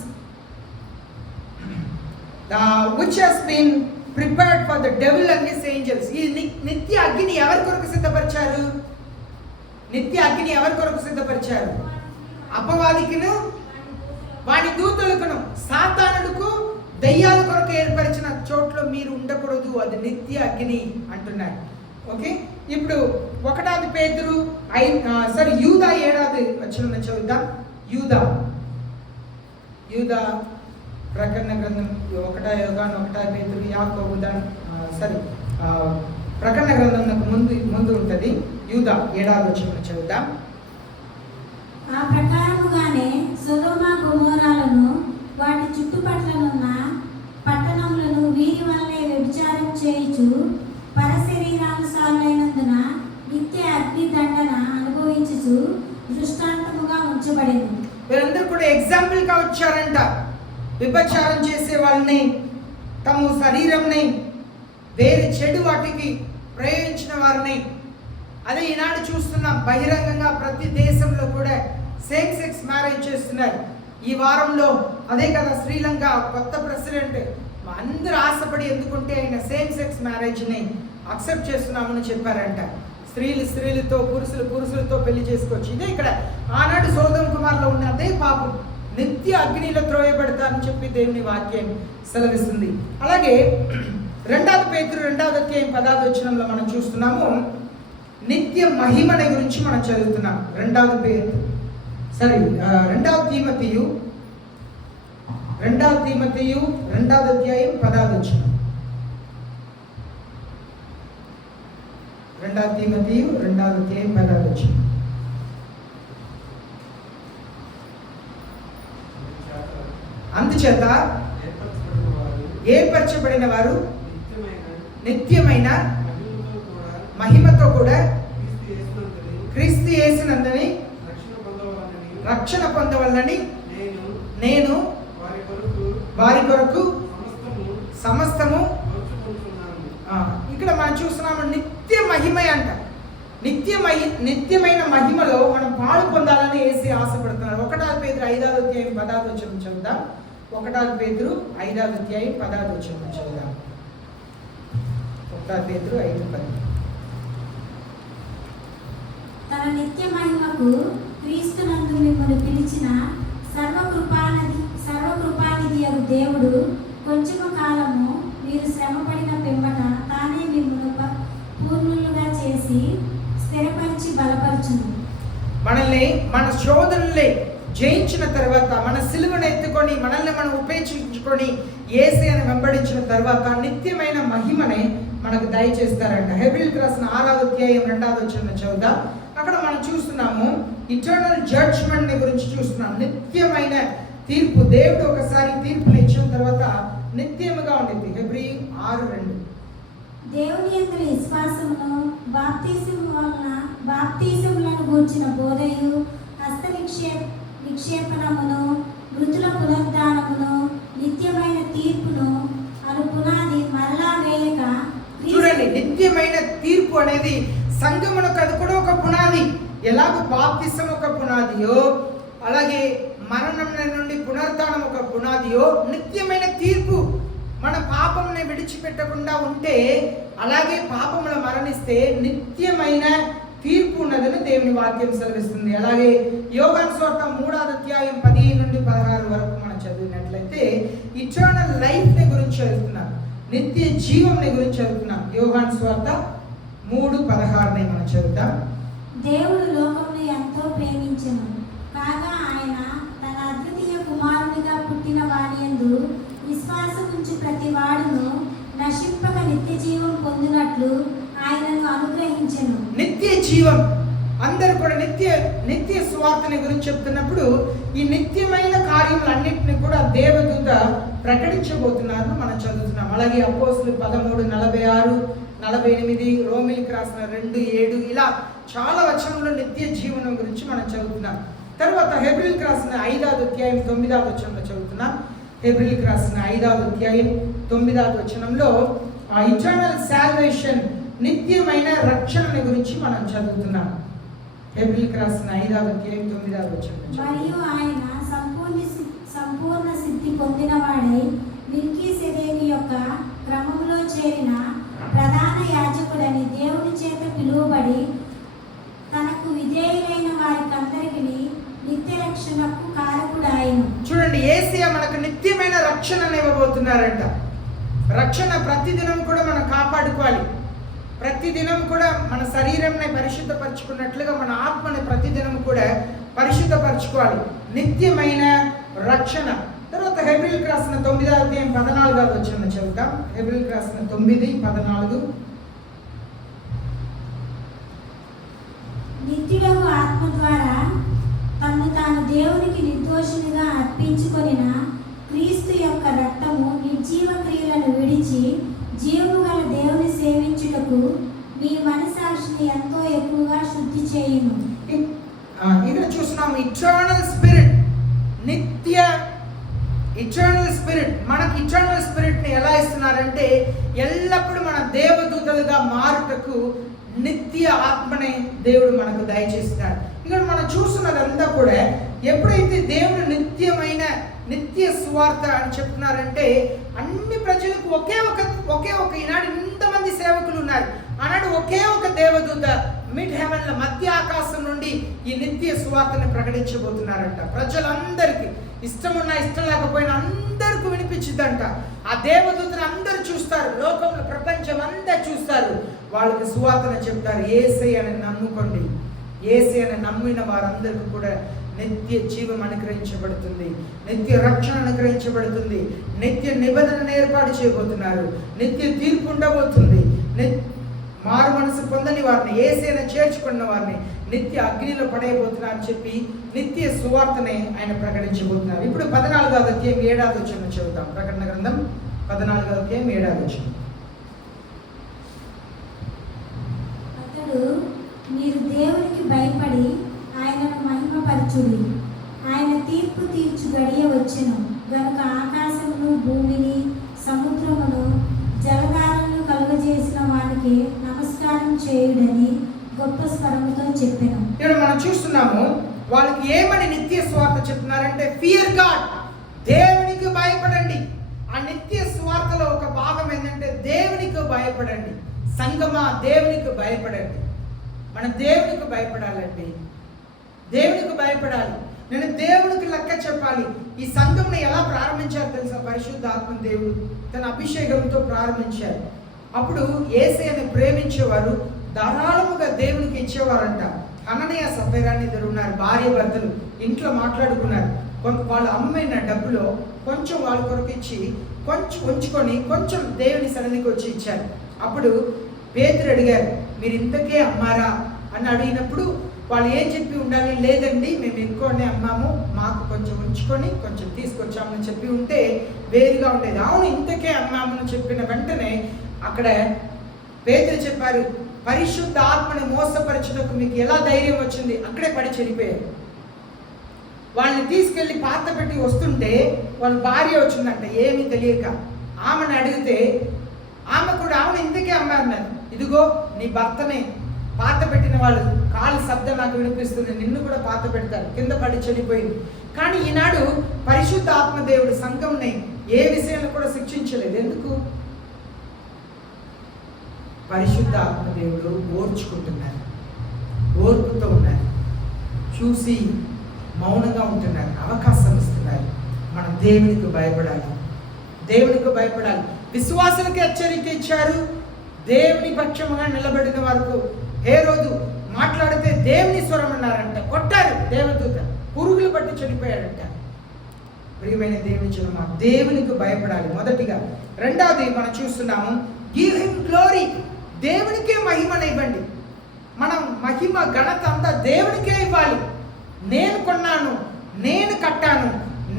which has been prepared for the devil and his angels. ఈ నిత్య అగ్ని ఎవరి కొరకు సిద్ధపరిచారు? నిత్య అగ్ని ఎవరి కొరకు సిద్ధపరిచారు? అపవాదికిను వాని దూతలకును, సాతానుడుకు, దయ్యాల కొరకు ఏర్పరిచిన చోట్లో మీరు ఉండకూడదు. అది నిత్య అగ్ని అంటున్నారు. ఓకే, ఇప్పుడు 1 పేతురు యూదా 7వ వచనం చదువుదాం. యూదా ప్రకటన గ్రంథం 1 పేతురు, యాకోబు ప్రకటన గ్రంథం ముందు ఉంటుంది. యూదా 7వ వచనం చదువుదాం. ఆ ప్రకారముగానే సొదొమ గొమొరాలను వాటి చుట్టుపట్లనున్న పట్టణములను వీరి వల్లే వ్యభిచారం చేయుచు పరశరీరానుసారులైనందున నిత్య అగ్ని దండన అనుభవించుచు దృష్టాంతముగా ఉంచబడింది. వీరందరూ కూడా ఎగ్జాంపుల్ గా వచ్చారంట. వ్యభిచారం చేసే వాళ్ళని, తమ శరీరంని వేరే చెడు వాటికి ప్రయోగించిన వారిని. అదే ఈనాడు చూస్తున్నాం, బహిరంగంగా ప్రతి దేశంలో కూడా సేమ్ సెక్స్ మ్యారేజ్ చేస్తున్నారు. ఈ వారంలో అదే కదా శ్రీలంక కొత్త ప్రెసిడెంట్ అందరూ ఆశపడి, ఎందుకంటే ఆయన సేమ్ సెక్స్ మ్యారేజ్ని అక్సెప్ట్ చేస్తున్నామని చెప్పారంట. స్త్రీలతో పురుషులతో పెళ్లి చేసుకోవచ్చు. ఇదే ఇక్కడ ఆనాడు సోదమ కుమార్లో ఉన్న అదే పాపం నిత్య అగ్నిలో త్రోయబడతారని చెప్పి దేవుని వాక్యం సెలవిస్తుంది. అలాగే 2 పేతురు 2వ అధ్యాయం 10వ వచనంలో మనం చూస్తున్నాము, నిత్య మహిమని గురించి మనం చదువుతున్నాం. 2 తీమోథెయు 2వ అధ్యాయం 10వ వచనం. 2 తీమోథెయు 2వ అధ్యాయం 10వ వచనం. అందుచేత ఏర్పరచబడిన వారు నిత్యమైన మహిమతో కూడా క్రీస్తు యేసునందని రక్షణ పొందవలనని నేను వారి కొరకు సమస్తము. ఇక్కడ మనం చూస్తున్నాము నిత్య మహిమ అంట. నిత్యమైన మహిమలో మనం పాలు పొందాలని యేసు ఆశపడుతున్నారు. 1 పేతురు 5వ అధ్యాయం 10వ వచనం చదువుదాం. 1 పేతురు 5వ అధ్యాయం 10వ వచనం చదువుదాం. 1 పేతురు 5:10. తన నిత్య మహిమకు క్రీస్తునందు మిమ్మల్ని పిలిచిన సర్వకృపానిధి అగు దేవుడు కొంచెము కాలము మీరు శ్రమపడిన పిమ్మట తానే మిమ్మల్ని పూర్ణులుగా చేసి స్థిరపరిచి బలపరచును. మనల్ని మన శోధనలే జయించిన తర్వాత, మన సిలువను ఎత్తుకొని మనల్ని మనం ఉపేక్షించుకొని యేసుని వెంబడించిన తర్వాత నిత్యమైన మహిమనే మనకు దయచేస్తారంట. హెబ్రీయులకు రాసిన 6వ అధ్యాయం 2వ వచనం చదువుదాం. అక్కడ మనం చూస్తున్నాము ఇటర్నల్ జడ్జ్మెంట్ గురించి చూస్తున్నాం. నిత్యమైన తీర్పు. దేవుడు ఒకసారి తీర్పుని ఇచ్చిన తర్వాత నిత్యముగా ఉండేది. హెబ్రీ 6:2. దేవుని యందు విశ్వాసమును బాప్తిసములను గూర్చిన బోధయు హస్త నిక్షేపణమును మృతుల పునరుద్ధానమును నిత్యమైన తీర్పును అను పునాది మరలా వేయక. చూడండి, నిత్యమైన తీర్పు అనేది సంఘమునకు అది కూడా ఒక పునాది. ఎలాగో బాప్తిసం ఒక పునాదియో, అలాగే మరణం నుండి పునరుద్ధానం ఒక పునాదియో, నిత్యమైన తీర్పు. మన పాపంని విడిచిపెట్టకుండా ఉంటే, అలాగే పాపములు మరణిస్తే నిత్యమైన తీర్పు ఉన్నదని దేవుని వాక్యం సెలవిస్తుంది. అలాగే యోహాను సువార్త 3వ అధ్యాయం 15 నుండి 16 వరకు మనం చదివినట్లయితే ఇటర్నల్ లైఫ్ ని గురించి చదువుతున్నాం, నిత్య జీవంని గురించి చదువుతున్నాం. యోహాను సువార్త 3:16 మనం చదువుతాం. దేవుడు లోకమును ఎంతో ప్రేమించెను, కాగా ఆయన తన అద్వితీయ కుమారునిగా పుట్టిన వాని యందు విశ్వాసముంచు ప్రతి వాడును నశింపక నిత్య జీవం పొందినట్లు ఆయనను అనుగ్రహించెను. నిత్య జీవం. అందరూ కూడా నిత్య సువార్తని గురించి చెప్తున్నప్పుడు ఈ నిత్యమైన కార్యములన్నింటినీ కూడా దేవదూత ప్రకటించబోతున్నారని మనం చదువుతున్నాం. అలాగే అపోస్తులు 13:46, 48, రోమిలికి రాసిన 2:7 ఇలా చాలా వచనంలో నిత్య జీవనం గురించి మనం చదువుతున్నాం. తర్వాత హెబ్రీయులకు రాసిన 5వ అధ్యాయం 9వ వచనంలో చదువుతున్నాం. హెబ్రీయులకు రాసిన 5వ అధ్యాయం 9వ వచనంలో ఇటర్నల్ సాల్వేషన్, నిత్యమైన రక్షణని గురించి మనం చదువుతున్నాం. హెబ్రీయులకు రాసిన 5వ అధ్యాయం 9వ వచనం. మరియు ఆయన సంపూర్ణ సిద్ధి పొందినవాడై మెల్కీసెదెకు యొక్క క్రమములో చేరిన ప్రధాన యాజకుడని దేవుని చేత పిలువబడి తనకు విధేయులైన వారికందరికీ నిత్య రక్షణకు కారకుడాయను. చూడండి, యేసయ్య మనకు నిత్యమైన రక్షణను ఇవ్వబోతున్నారంట. రక్షణ ప్రతిదినం కూడా మనం కాపాడుకోవాలి. ప్రతిదినం కూడా మన శరీరంని పరిశుద్ధపరచుకున్నట్లుగా మన ఆత్మని ప్రతిదినం కూడా పరిశుద్ధపరచుకోవాలి. నిత్యమైన రక్షణ. తర్వాత హెబ్రీయులకు రాసిన 9వ అధ్యాయం 14వ వచనం చదువుతాం. హెబ్రీయులకు రాసిన 9:14. నిత్యుడగు ఆత్మ ద్వారా తన్ను తాను దేవునికి నిర్దోషునిగా అర్పించుకొనిన క్రీస్తు యొక్క రక్తము నిర్జీవ క్రియలను విడిచి జీవము గల దేవుని సేవించుటకు మీ మనసాక్షిని ఎంతో ఎక్కువగా శుద్ధి చేయును. ఇక్కడ చూస్తున్నాము ఇటర్నల్ స్పిరిట్, ఇటర్నల్ స్పిరిట్. మనకి ఇటర్నల్ స్పిరిట్ ని ఎలా ఇస్తున్నారంటే ఎల్లప్పుడూ మన దేవదూతలుగా మారుటకు నిత్య ఆత్మనే దేవుడు మనకు దయచేస్తున్నాడు. ఇక్కడ మనం చూస్తున్నదంతా కూడా ఎప్పుడైతే దేవుడు నిత్య సువార్త అని చెప్తున్నారంటే అన్ని ప్రజలకు ఒకే ఒక ఈనాడు ఇంతమంది సేవకులు ఉన్నారు. ఆనాడు ఒకే ఒక దేవదూత మిడ్ హెవెన్ల మధ్య ఆకాశం నుండి ఈ నిత్య సువార్తను ప్రకటించబోతున్నారంట. ప్రజలందరికీ ఇష్టం లేకపోయినా అందరికీ వినిపించిందంట. ఆ దేవదూతను అందరూ చూస్తారు, లోకంలో ప్రపంచం అంతా చూస్తారు. వాళ్ళకి సువార్తను చెప్తారు, యేసయ్యని నమ్ముకోండి. యేసయ్యని నమ్మిన వారందరికీ కూడా నిత్య జీవం అనుగ్రహించబడుతుంది, నిత్య రక్షణ అనుగ్రహించబడుతుంది, నిత్య నిబంధన ఏర్పాటు చేయబోతున్నారు, నిత్య తీర్పు ఉండబోతుంది. మారు మనసు పొందని వారిని, యేసయ్యను చేర్చుకున్న వారిని నిత్య అగ్నిలో పడేయబోతున్నారు అని చెప్పి నిత్య సువార్తనే ఆయన ప్రకటించబోతున్నారు. ఇప్పుడు 14వ అధ్యాయం 7వ వచనం చదువుతాం. ప్రకటన గ్రంథం 14వ అధ్యాయం 7వ వచనం. అతడు, మీరు దేవునికి భయపడి ఆయనను మహిమపరచుడి. ఆయన తీర్పు తీర్చు గడియ వచ్చెను గనుక ఆకాశమును భూమిని సముద్రమును జలధారలను కలుగజేసిన వానికి నమస్కారం చేయుడని గొప్ప స్వరముతో చెప్పాను. ఇక్కడ మనం చూస్తున్నాము వాళ్ళకి ఏమని నిత్య స్వార్థ చెప్తున్నారంటే ఫియర్ గాడ్, దేవునికి భయపడండి. ఆ నిత్య స్వార్థలో ఒక భాగం ఏంటంటే దేవునికి భయపడండి. సంగమా, దేవునికి భయపడండి. మనం దేవునికి భయపడాలండి, దేవునికి భయపడాలి. నేను దేవునికి లెక్క చెప్పాలి. ఈ సంఘంని ఎలా ప్రారంభించారు తెలుసా? పరిశుద్ధాత్మ దేవుడు తన అభిషేకంతో ప్రారంభించారు. అప్పుడు యేసయ్యను ప్రేమించేవారు ధారాళముగా దేవునికి ఇచ్చేవారంట. అననీయ సఫీరా ఇద్దరు ఉన్నారు, భార్య భర్తలు, ఇంట్లో మాట్లాడుకున్నారు. వాళ్ళు అమ్మిన డబ్బులో కొంచెం వాళ్ళ కొరకు ఇచ్చి కొంచెం ఉంచుకొని కొంచెం దేవుని సన్నిధికి వచ్చి ఇచ్చారు. అప్పుడు పేతురు అడిగారు, మీరు ఇంతకే అమ్మారా అని అడిగినప్పుడు వాళ్ళు ఏం చెప్పి ఉండాలి? లేదండి, మేము ఎక్కువనే అమ్మాము, మాకు కొంచెం ఉంచుకొని కొంచెం తీసుకొచ్చామని చెప్పి ఉంటే వేరుగా ఉండేది. అవును, ఇంతకే అమ్మామని చెప్పిన వెంటనే అక్కడ పేతురు చెప్పారు, పరిశుద్ధ ఆత్మని మోసపరచుటకు మీకు ఎలా ధైర్యం వచ్చింది? అక్కడే పడి చనిపోయారు. వాళ్ళని తీసుకెళ్ళి పాత పెట్టి వస్తుంటే వాళ్ళ భార్య వచ్చిందంట, ఏమీ తెలియక. ఆమెను అడిగితే ఆమె కూడా, అవును ఇంతకే అమ్మారు, ఇదిగో నీ భర్తనే పాత పెట్టిన వాళ్ళు కాలు శబ్దం నాకు వినిపిస్తుంది, నిన్ను కూడా పాత పెడతారు, కింద పడి చనిపోయింది. కానీ ఈనాడు పరిశుద్ధ ఆత్మదేవుడు సంఘంని ఏ విషయంలో కూడా శిక్షించలేదు. ఎందుకు? పరిశుద్ధ ఆత్మదేవుడు ఓర్చుకుంటున్నారు, ఓర్పుతో ఉన్నారు, చూసి మౌనంగా ఉంటున్నారు, అవకాశం ఇస్తున్నారు. మనం దేవునికి భయపడాలి, దేవునికి భయపడాలి. విశ్వాసులకు హెచ్చరిక ఇచ్చారు. దేవుని పక్షముగా నిలబడిన వరకు హేరోదు మాట్లాడితే దేవుని స్వరం అన్నారంట, కొట్టారు దేవదూత, పురుగులు పట్టి చనిపోయాడంట. ప్రియమైన దేవుని జనమా, దేవునికి భయపడాలి మొదటిగా. రెండవది మనం చూస్తున్నాము, గివ్ హిమ్ గ్లోరీ, దేవునికే మహిమనివ్వండి. మనం మహిమ ఘనత అంతా దేవునికే ఇవ్వాలి. నేను కొన్నాను, నేను కట్టాను,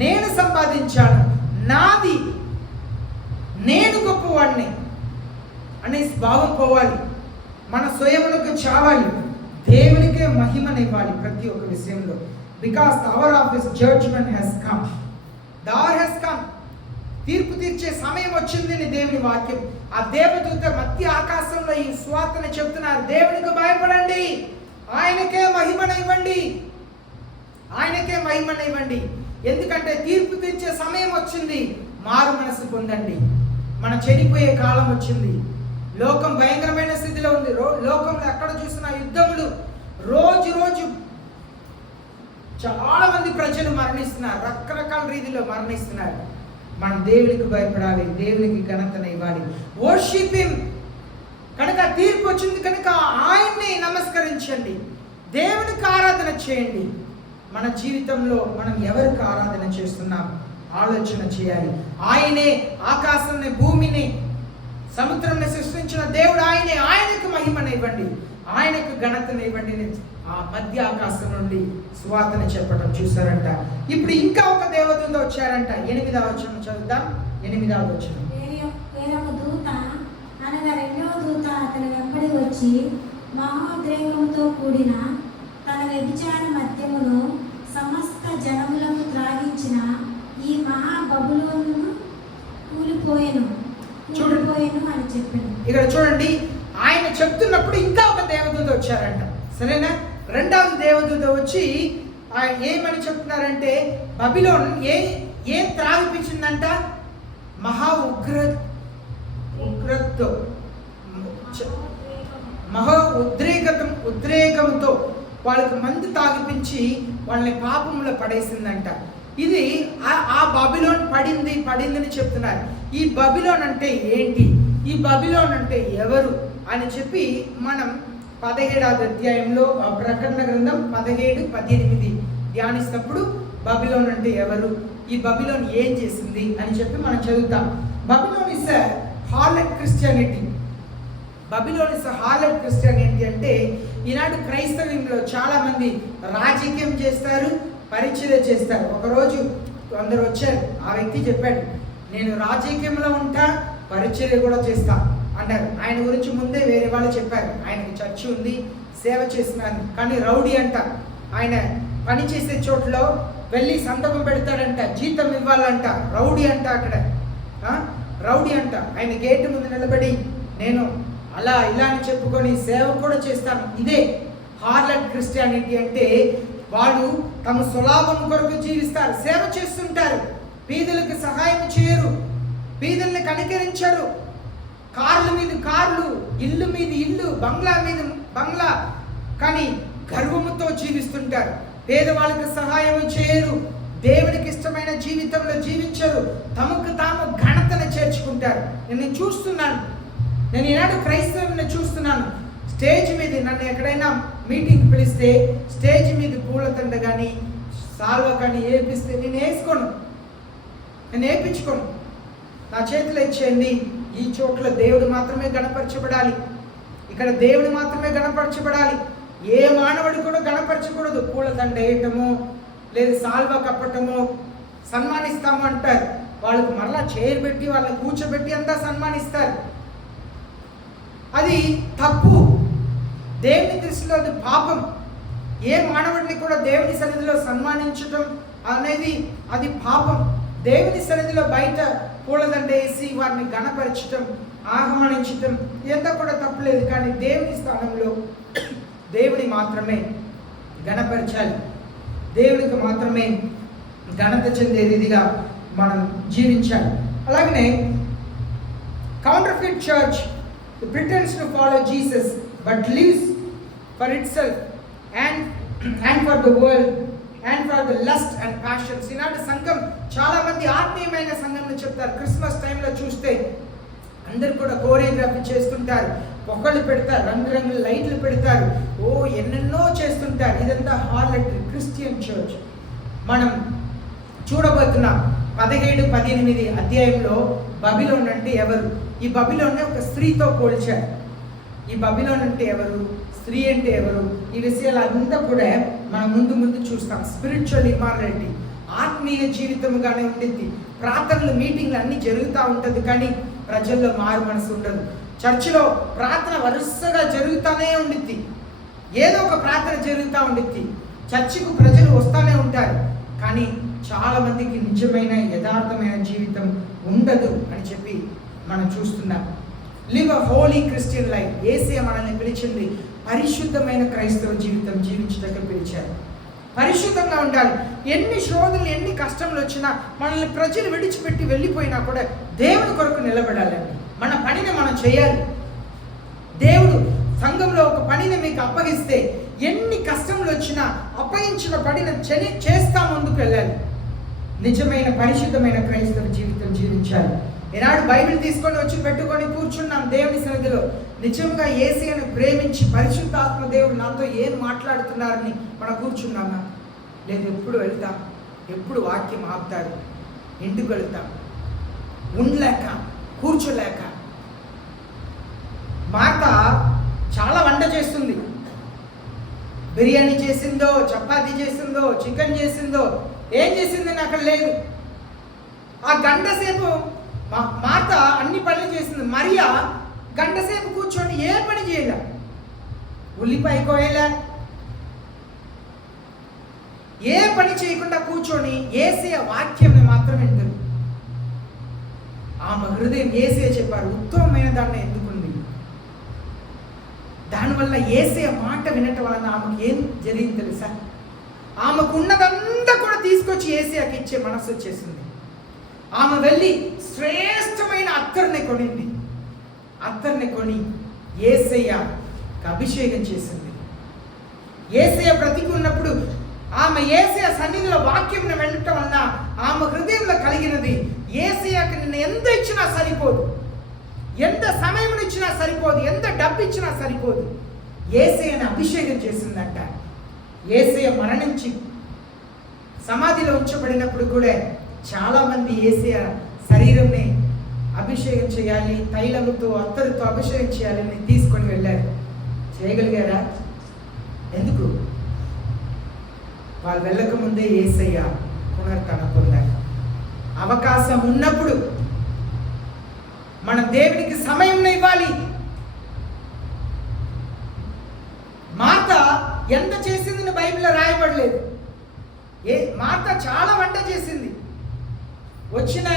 నేను సంపాదించాను, నాది, నేను గొప్పవాడిని అనే భావం పోవాలి. మన స్వయములకు చావాలి. దేవునికే మహిమనివ్వాలి ప్రతి ఒక్క విషయంలో. Because the hour of his judgment has come, the hour has come. తీర్పు తీర్చే సమయం వచ్చింది అని దేవుని వాక్యం. ఆ దేవదూత మధ్య ఆకాశంలో ఈ సువార్తను చెప్తున్నారు, దేవునికి భయపడండి, ఆయనకే మహిమనివ్వండి, ఆయనకే మహిమనివ్వండి. ఎందుకంటే తీర్పు తీర్చే సమయం వచ్చింది. మారు మనసు పొందండి. మన చెడిపోయే కాలం వచ్చింది. లోకం భయంకరమైన స్థితిలో ఉంది. లోకంలో ఎక్కడ చూసినా యుద్ధములు, రోజు చాలా మంది ప్రజలు మరణిస్తున్నారు, రకరకాల రీతిలో మరణిస్తున్నారు. మనం దేవునికి భయపడాలి, దేవునికి ఘనతను ఇవ్వాలి. Worship him. కనుక తీర్పు వచ్చింది కనుక ఆయన్ని నమస్కరించండి, దేవునికి ఆరాధన చేయండి. మన జీవితంలో మనం ఎవరికి ఆరాధన చేస్తున్నాం ఆలోచన చేయాలి. ఆయనే ఆకాశాన్ని, భూమిని, సముద్రాన్ని సృష్టించిన దేవుడు ఆయనే. ఆయనకు మహిమనివ్వండి, ఆయనకు ఘనతనివ్వండి. ఆ మధ్య ఆకాశం నుండి సువార్తను చెప్పడం చూసారంట. ఇప్పుడు ఇంకా ఒక దేవదూత వచ్చారంట. 8వ వచనం చదువుదాం. 8వ వచనం. వేరొక దూత అనగా రెండవ దూత అతని వెంబడి వచ్చి మహోద్రేకముతో కూడిన తన వ్యభిచార మద్యమును సమస్త జనములకు త్రాగించిన ఈ మహా బబులోనును కూలిపోయెను. కూలిపోయెను అని చెప్పాను. ఇక్కడ చూడండి, ఆయన చెప్తున్నప్పుడు ఇంకా ఒక దేవదూత వచ్చారంట. సరేనా? రెండవ దేవదూత వచ్చి ఏమని చెప్తున్నారంటే, బబిలోన్ ఏం త్రాగిపించిందంట? మహా ఉద్రేకంతో వాళ్ళకి మందు తాగిపించి వాళ్ళని పాపంలో పడేసిందంట. ఇది ఆ బబిలోన్ పడిందని చెప్తున్నారు. ఈ బబిలోన్ అంటే ఏంటి, ఈ బబిలోన్ అంటే ఎవరు అని చెప్పి మనం 17వ అధ్యాయంలో ప్రకటన గ్రంథం 17-18 ధ్యానిస్తున్నప్పుడు బబిలోన్ అంటే ఎవరు, ఈ బబిలోన్ ఏం చేసింది అని చెప్పి మనం చదువుతాం. Babylon is a harlot Christianity. Babylon is a harlot Christianity అంటే ఈనాడు క్రైస్తవ్యంలో చాలా మంది రాజకీయం చేస్తారు, పరిచర్య చేస్తారు. ఒకరోజు అందరు వచ్చారు, ఆ వ్యక్తి చెప్పాడు, నేను రాజకీయంలో ఉంటా, పరిచర్య కూడా చేస్తా అన్నారు. ఆయన గురించి ముందే వేరే వాళ్ళు చెప్పారు, ఆయనకి చర్చి ఉంది, సేవ చేస్తున్నాను, కానీ రౌడీ అంట. ఆయన పని చేసే చోట్లో వెళ్ళి సంతకం పెడతాడంట, జీతం ఇవ్వాలంట. రౌడీ అంట, అక్కడ రౌడీ అంట. ఆయన గేటు ముందు నిలబడి నేను అలా ఇలా అని చెప్పుకొని సేవ కూడా చేస్తాను. ఇదే హార్లెట్ క్రిస్టియానిటీ అంటే. వాళ్ళు తమ స్వలాభం కొరకు జీవిస్తారు, సేవ చేస్తుంటారు, పేదలకు సహాయం చేయరు, పేదల్ని కనికరించరు. కార్ల మీద కార్లు, ఇల్లు మీద ఇల్లు, బంగ్లా మీద బంగ్లా, కానీ గర్వముతో జీవిస్తుంటారు. పేదవాళ్ళకి సహాయం చేయరు, దేవునికి ఇష్టమైన జీవితంలో జీవించరు, తమకు తాము ఘనతను చేర్చుకుంటారు. నేను చూస్తున్నాను, నేను ఈనాడు క్రైస్తవుని చూస్తున్నాను. స్టేజ్ మీద నన్ను ఎక్కడైనా మీటింగ్ పిలిస్తే స్టేజ్ మీద పూలతండ కానీ సాల్వ కానీ వేపిస్తే నేను వేసుకోను, నేను వేయించుకోను. నా చేతిలో ఇచ్చేయండి, ఈ చోట్ల దేవుడు మాత్రమే గణపరచబడాలి, ఇక్కడ దేవుడు మాత్రమే గణపరచబడాలి, ఏ మానవుడు కూడా గణపరచకూడదు. పూలదండ వేయటము లేదు సాల్వ కప్పటము, సన్మానిస్తాము అంటారు. వాళ్ళకు మరలా చైర్ పెట్టి వాళ్ళని కూర్చోబెట్టి అంతా సన్మానిస్తారు. అది తప్పు, దేవుని దృష్టిలో అది పాపం. ఏ మానవుడిని కూడా దేవుని సన్నిధిలో సన్మానించటం అనేది అది పాపం. దేవుని సన్నిధిలో బయట పూలదండ వేసి వారిని గణపరచటం, ఆహ్వానించటం ఇదంతా కూడా తప్పులేదు. కానీ దేవుని స్థానంలో దేవుని మాత్రమే గణపరచాలి, దేవునికి మాత్రమే ఘనత చెందే రీతిగా మనం జీవించాలి. అలాగనే counterfeit church pretends to follow Jesus but lives for itself and for the world and for the lust and passions. ఈనాటి సంఘం చాలా మంది ఆత్మీయమైన సంఘంలో చెప్తారు. క్రిస్మస్ టైంలో చూస్తే అందరు కూడా కోరియోగ్రఫీ చేస్తుంటారు, పొగలు పెడతారు, రంగురంగుల లైట్లు పెడతారు, ఎన్నెన్నో చేస్తుంటారు. ఇదంతా హార్లెట్ క్రిస్టియన్ చర్చ్. మనం చూడబోతున్నాం 17-18 అధ్యాయంలో బబిలోన్ అంటే ఎవరు. ఈ బబిలోన్ని ఒక స్త్రీతో పోల్చారు. ఈ బబిలోన్ అంటే ఎవరు, స్త్రీ అంటే ఎవరు, ఈ విషయాలు అంతా కూడా మనం ముందు చూస్తాం. స్పిరిచువల్ ఇమారాలిటీ, ఆత్మీయ జీవితముగానే ఉండింది. ప్రార్థనలు, మీటింగ్లు అన్నీ జరుగుతూ ఉంటుంది, కానీ ప్రజల్లో మారు మనసు ఉండదు. చర్చిలో ప్రార్థన వరుసగా జరుగుతూనే ఉండిద్ది, ఏదో ఒక ప్రార్థన జరుగుతూ ఉండిద్ది. చర్చికి ప్రజలు వస్తూనే ఉంటారు, కానీ చాలా మందికి నిజమైన యథార్థమైన జీవితం ఉండదు అని చెప్పి మనం చూస్తున్నాం. Live a holy Christian life. యేసయ్య మనల్ని పిలిచింది పరిశుద్ధమైన క్రైస్తవ జీవితం జీవించడానికి పిలిచారు. పరిశుద్ధంగా ఉండాలి. ఎన్ని శోధనలు, ఎన్ని కష్టములు వచ్చినా, మనల్ని ప్రజలు విడిచిపెట్టి వెళ్ళిపోయినా కూడా దేవుని కొరకు నిలబడాలండి. మన పనిని మనం చేయాలి. దేవుడు సంఘంలో ఒక పనిని మీకు అప్పగిస్తే ఎన్ని కష్టములు వచ్చినా అప్పగించిన పనిని చేస్తా ముందుకు వెళ్ళాలి. నిజమైన పరిశుద్ధమైన క్రైస్తవ జీవితం జీవించాలి. ఈనాడు బైబిల్ తీసుకొని వచ్చి పెట్టుకొని కూర్చున్నాం దేవుని సన్నిధిలో. నిజంగా యేసయ్యను ప్రేమించి పరిశుద్ధాత్మ దేవుడు నాతో ఏం మాట్లాడుతున్నారని మనం కూర్చున్నామా? లేదు, ఎప్పుడు వెళ్తాం, ఎప్పుడు వాక్యం ఆపుతారు, ఇంటికి వెళ్తాం, ఉండలేక కూర్చోలేక. మార్త చాలా వంట చేస్తుంది, బిర్యానీ చేసిందో, చపాతీ చేసిందో, చికెన్ చేసిందో, ఏం చేసిందని అక్కడ లేదు. ఆ గంట సేపు మార్త అన్ని పనులు చేసింది. మరియా గంట సేపు కూర్చొని ఏ పని చేయలే, ఉల్లిపాయ కోయలే, ఏ పని చేయకుండా కూర్చొని యేసయ్య వాక్యం మాత్రం వింటుంది. ఆమె హృదయం యేసయ్య చెప్పారు ఉత్తమమైన దాన్ని ఎందుకుంది. దానివల్ల యేసయ్య మాట వినటం వలన ఆమెకు ఏం జరిగింది తెలుసా? ఆమెకు ఉన్నదంతా కూడా తీసుకొచ్చి యేసయ్యకి ఇచ్చే మనసు వచ్చేసింది. ఆమె వెళ్ళి శ్రేష్టమైన అత్తర్ని కొనింది. అత్తర్ని కొని యేసయ్యకి అభిషేకం చేసింది. యేసయ్య బ్రతికున్నప్పుడు ఆమె యేసయ్య సన్నిధిలో వాక్యం వినటం వలన ఆమె హృదయంలో కలిగినది, యేసయ్యకి నిన్ను ఎంత ఇచ్చినా సరిపోదు, ఎంత సమయం ఇచ్చినా సరిపోదు, ఎంత డబ్బు ఇచ్చినా సరిపోదు. యేసయ్యని అభిషేకం చేసిందంట. యేసయ్య మరణించి సమాధిలో ఉంచబడినప్పుడు కూడా చాలామంది యేసయ్య శరీరంని అభిషేకం చేయాలి, తైలముతో అత్తరుతో అభిషేకం చేయాలని తీసుకొని వెళ్ళారు. చేయగలిగారా? ఎందుకు? వాళ్ళు వెళ్ళకముందే యేసయ్య పునరుత్థానం పొందారు. అవకాశం ఉన్నప్పుడు మన దేవునికి సమయం ఇవ్వాలి. మార్త ఎంత చేసిందని బైబిల్లో రాయబడలేదు. మార్త చాలా వంట చేసింది. వచ్చిన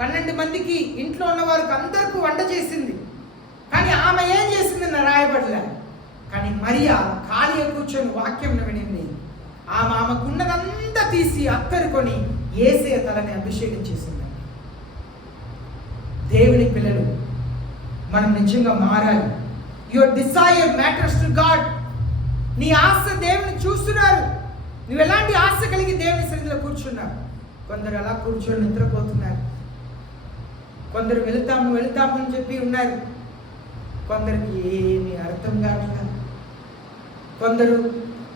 12 మందికి ఇంట్లో ఉన్న వారికి అందరికీ వంట చేసింది. కానీ ఆమె ఏం చేసిందని రాయబడలే. కానీ మరియా ఖాళీగా కూర్చొని వాక్యం వినింది. ఆమెకున్నదంతా తీసి అత్తరుకొని యేసయ్య తలని అభిషేకం చేసింది. దేవుని పిల్లలు, మనం నిజంగా మారాలి. Your desire matters to God. నీ ఆశ దేవుని చూస్తున్నారు. నువ్వు ఎలాంటి ఆశ కలిగి దేవుని సన్నిధిలో కూర్చున్నావు? కొందరు అలా కూర్చొని నిద్రపోతున్నారు. కొందరు వెళ్తాము అని చెప్పి ఉన్నారు. కొందరికి ఏమి అర్థం కావట్లేదు. కొందరు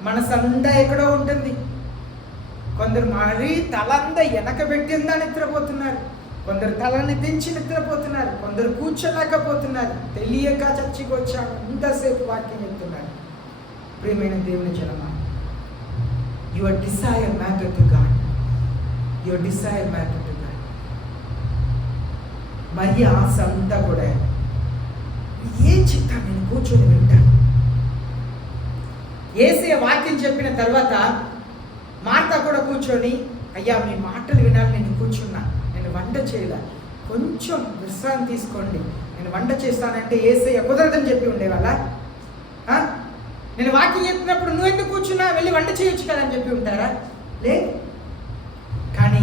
మనసంతా ఎక్కడో ఉంటుంది. కొందరు మరీ తలంతా వెనకబెట్టిందా నిద్రపోతున్నారు. కొందరు తలని దించి నిద్రపోతున్నారు. కొందరు కూర్చోలేకపోతున్నారు. తెలియక చర్చికి వచ్చాము ఇంతసేపు వాక్యం చెప్తున్నారు. ప్రియమైన దేవుని జనమా, your desire matter to God. Your desire matter to God. మరి ఆశ అంతా కూడా ఏం చెప్తాను, నేను కూర్చొని వింటాను. యేసయ్య వాక్యం చెప్పిన తర్వాత మార్త కూడా కూర్చొని, అయ్యా మీ మాటలు వినాలి, నేను కూర్చున్నా, నేను వంట చేయాల, కొంచెం విశ్రాంతి తీసుకోండి, నేను వంట చేస్తానంటే యేసయ్య కుదరదని చెప్పి ఉండేవాళ్ళ? నేను వాక్యం చెప్పినప్పుడు నువ్వు ఎందుకు కూర్చున్నా, వెళ్ళి వంట చేయొచ్చు కదా అని చెప్పి ఉంటారా? లేదు. కానీ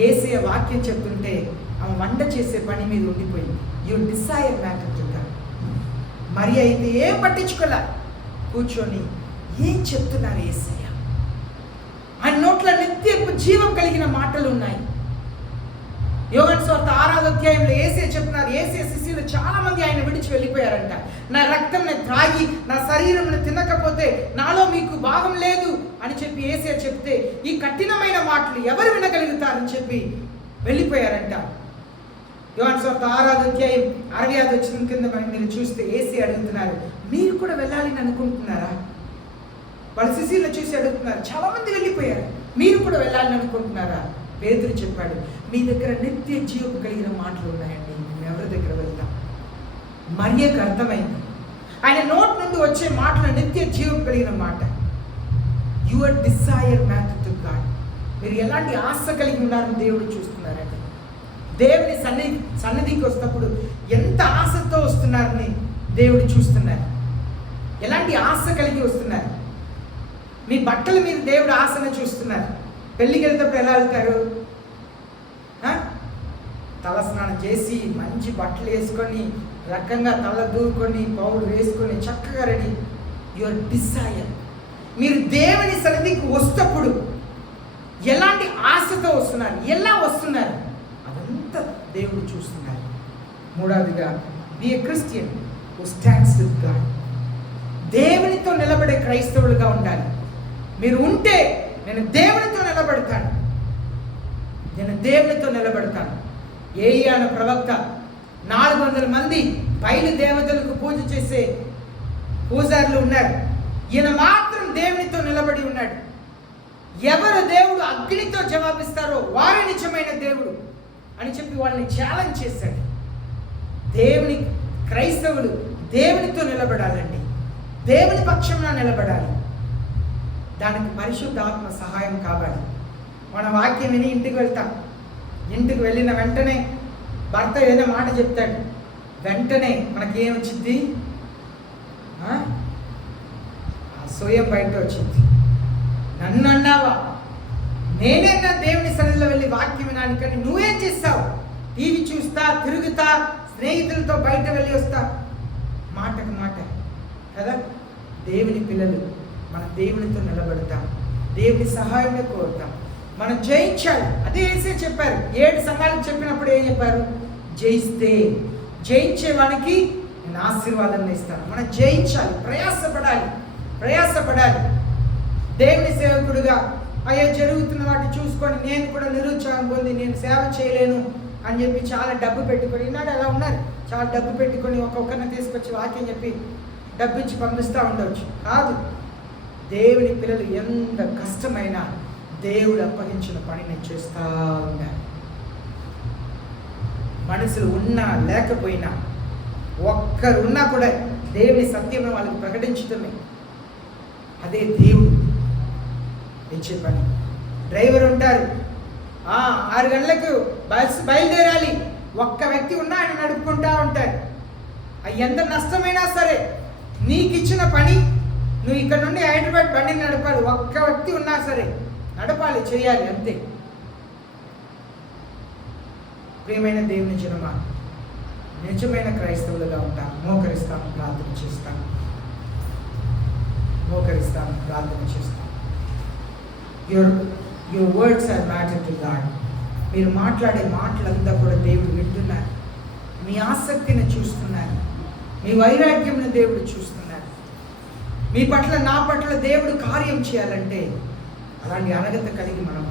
యేసయ్య వాక్యం చెప్తుంటే ఆమె వంట చేసే పని మీద ఉండిపోయింది. You Dzire matter to God. మరి అయితే ఏం పట్టించుకోలే, కూర్చొని ఏం చెప్తున్నారు యేసయ్య? ఆయన నోట్ల నిత్య జీవం కలిగిన మాటలు ఉన్నాయి. యోహాను సువార్త 6వ అధ్యాయంలో యేసయ్య చెప్తున్నారు, యేసయ్య శిష్యులు చాలా మంది ఆయన విడిచి వెళ్ళిపోయారంట. నా రక్తం త్రాగి నా శరీరం తినకపోతే నాలో మీకు భాగం లేదు అని చెప్పి యేసయ్య చెప్తే, ఈ కఠినమైన మాటలు ఎవరు వినగలుగుతారని చెప్పి వెళ్ళిపోయారంట. యోహాను సువార్త 6వ అధ్యాయం 65వ వచనం కింద మీరు చూస్తే యేసయ్య అడుగుతున్నారు, మీరు కూడా వెళ్ళాలని అనుకుంటున్నారా? వాళ్ళ శిష్యులను చూసి అడుగుతున్నారు, చాలా మంది వెళ్ళిపోయారు, మీరు కూడా వెళ్ళాలని అనుకుంటున్నారా? పేతురు చెప్పాడు, మీ దగ్గర నిత్య జీవం కలిగిన మాటలు ఉన్నాయండి, మేము ఎవరి దగ్గర వెళ్తాం? మరియకు అర్థమైంది, ఆయన నోట్ నుండి వచ్చే మాటలు నిత్య జీవం కలిగిన మాట. Your desire matter to God. మీరు ఎలాంటి ఆశ కలిగి ఉన్నారని దేవుడు చూస్తున్నారండి. దేవుని సన్నిధికి వస్తున్నప్పుడు ఎంత ఆశతో వస్తున్నారని దేవుడు చూస్తున్నారు. ఎలాంటి ఆశ కలిగి వస్తున్నారు? మీ బట్టల మీద దేవుడు ఆశను చూస్తున్నారు. పెళ్ళికి వెళ్తేప్పుడు ఎలా వెళ్తారు? తల స్నానం చేసి మంచి బట్టలు వేసుకొని రకంగా తల దూరుకొని పౌడర్ వేసుకొని చక్కగా రెడీ. Your desire. మీరు దేవుని సన్నిధికి వస్తప్పుడు ఎలాంటి ఆశతో వస్తున్నారు, ఎలా వస్తున్నారు, అదంతా దేవుడు చూస్తున్నారు. మూడవదిగా, B a Christian who stands with God. దేవునితో నిలబడే క్రైస్తవులుగా ఉండాలి. మీరు ఉంటే నేను దేవునితో నిలబడతాను, నేను దేవునితో నిలబడతాను. ఏలియా అనే ప్రవక్త 400 మంది బయలు దేవతలకు పూజ చేసే పూజారులు ఉన్నారు. ఈయన మాత్రం దేవునితో నిలబడి ఉన్నాడు. ఎవరు దేవుడు అగ్నితో జవాబిస్తారో వారే నిజమైన దేవుడు అని చెప్పి వాళ్ళని ఛాలెంజ్ చేశాడు. దేవుని క్రైస్తవులు దేవునితో నిలబడాలండి, దేవుని పక్షంలో నిలబడాలి. దానికి పరిశుద్ధాత్మ సహాయం కావాలి. మన వాక్యం విని ఇంటికి వెళ్తాం. ఇంటికి వెళ్ళిన వెంటనే భర్త ఏదైనా మాట చెప్తాడు, వెంటనే మనకేమొచ్చింది? సోయం బయట వచ్చింది. నన్ను అన్నావా? నేనన్నా దేవుని సన్నిధిలో వెళ్ళి వాక్యం వినానికని నువ్వేం చేస్తావు? టీవీ చూస్తా, తిరుగుతా, స్నేహితులతో బయట వెళ్ళి వస్తా. మాటకు మాట కదా. దేవుని పిల్లలు మన దేవునితో నిలబడతాం, దేవుని సహాయం కోరుతాం, మనం జయించాలి. అదే యేసే చెప్పారు. 7 సంఘాలకు చెప్పినప్పుడు ఏం చెప్పారు? జయించేవానికి నేను ఆశీర్వాదాన్ని ఇస్తాను. మనం జయించాలి, ప్రయాసపడాలి. దేవుని సేవకుడుగా అయ్యో జరుగుతున్న వాటిని చూసుకొని నేను కూడా నిరుత్సాహం పొంది నేను సేవ చేయలేను అని చెప్పి చాలా డబ్బు పెట్టుకొని, ఈనాడు అలా ఉన్నారు, చాలా డబ్బు పెట్టుకొని ఒక్కొక్కరిని తీసుకొచ్చి వాక్యం చెప్పి డబ్బు ఇచ్చి పంపిస్తూ ఉండవచ్చు. కాదు, దేవుని పిల్లలు ఎంత కష్టమైనా దేవుడు అప్పగించిన పనిని చేస్తూ ఉన్నారు. మనుషులు ఉన్నా లేకపోయినా, ఒక్కరున్నా కూడా దేవుని సత్యమే వాళ్ళకి ప్రకటించడమే. అదే దేవుడు ఇచ్చే పని. డ్రైవర్ ఉంటారు, 6 గంటలకు బస్సు బయలుదేరాలి, ఒక్క వ్యక్తి ఉన్నా ఆయన నడుపుకుంటూ ఉంటారు. ఎంత నష్టమైనా సరే నీకు ఇచ్చిన పని, నువ్వు ఇక్కడ నుండి హైదరాబాద్ బండిని నడపాలి, ఒక్క వ్యక్తి ఉన్నా సరే నడపాలి, చేయాలి, అంతే. ప్రియమైన దేవుని జనమా, నిజమైన క్రైస్తవులుగా ఉంటాం. మోకరిస్తాను, ప్రార్థన చేస్తాను. Your words are matter to God. మీరు మాట్లాడే మాటలంతా కూడా దేవుడు వింటున్నారు. మీ ఆసక్తిని చూస్తున్నారు, మీ వైరాగ్యంను దేవుడు చూస్తున్నారు. మీ పట్ల, నా పట్ల దేవుడు కార్యం చేయాలంటే అలాంటి అనగత కలిగి మనం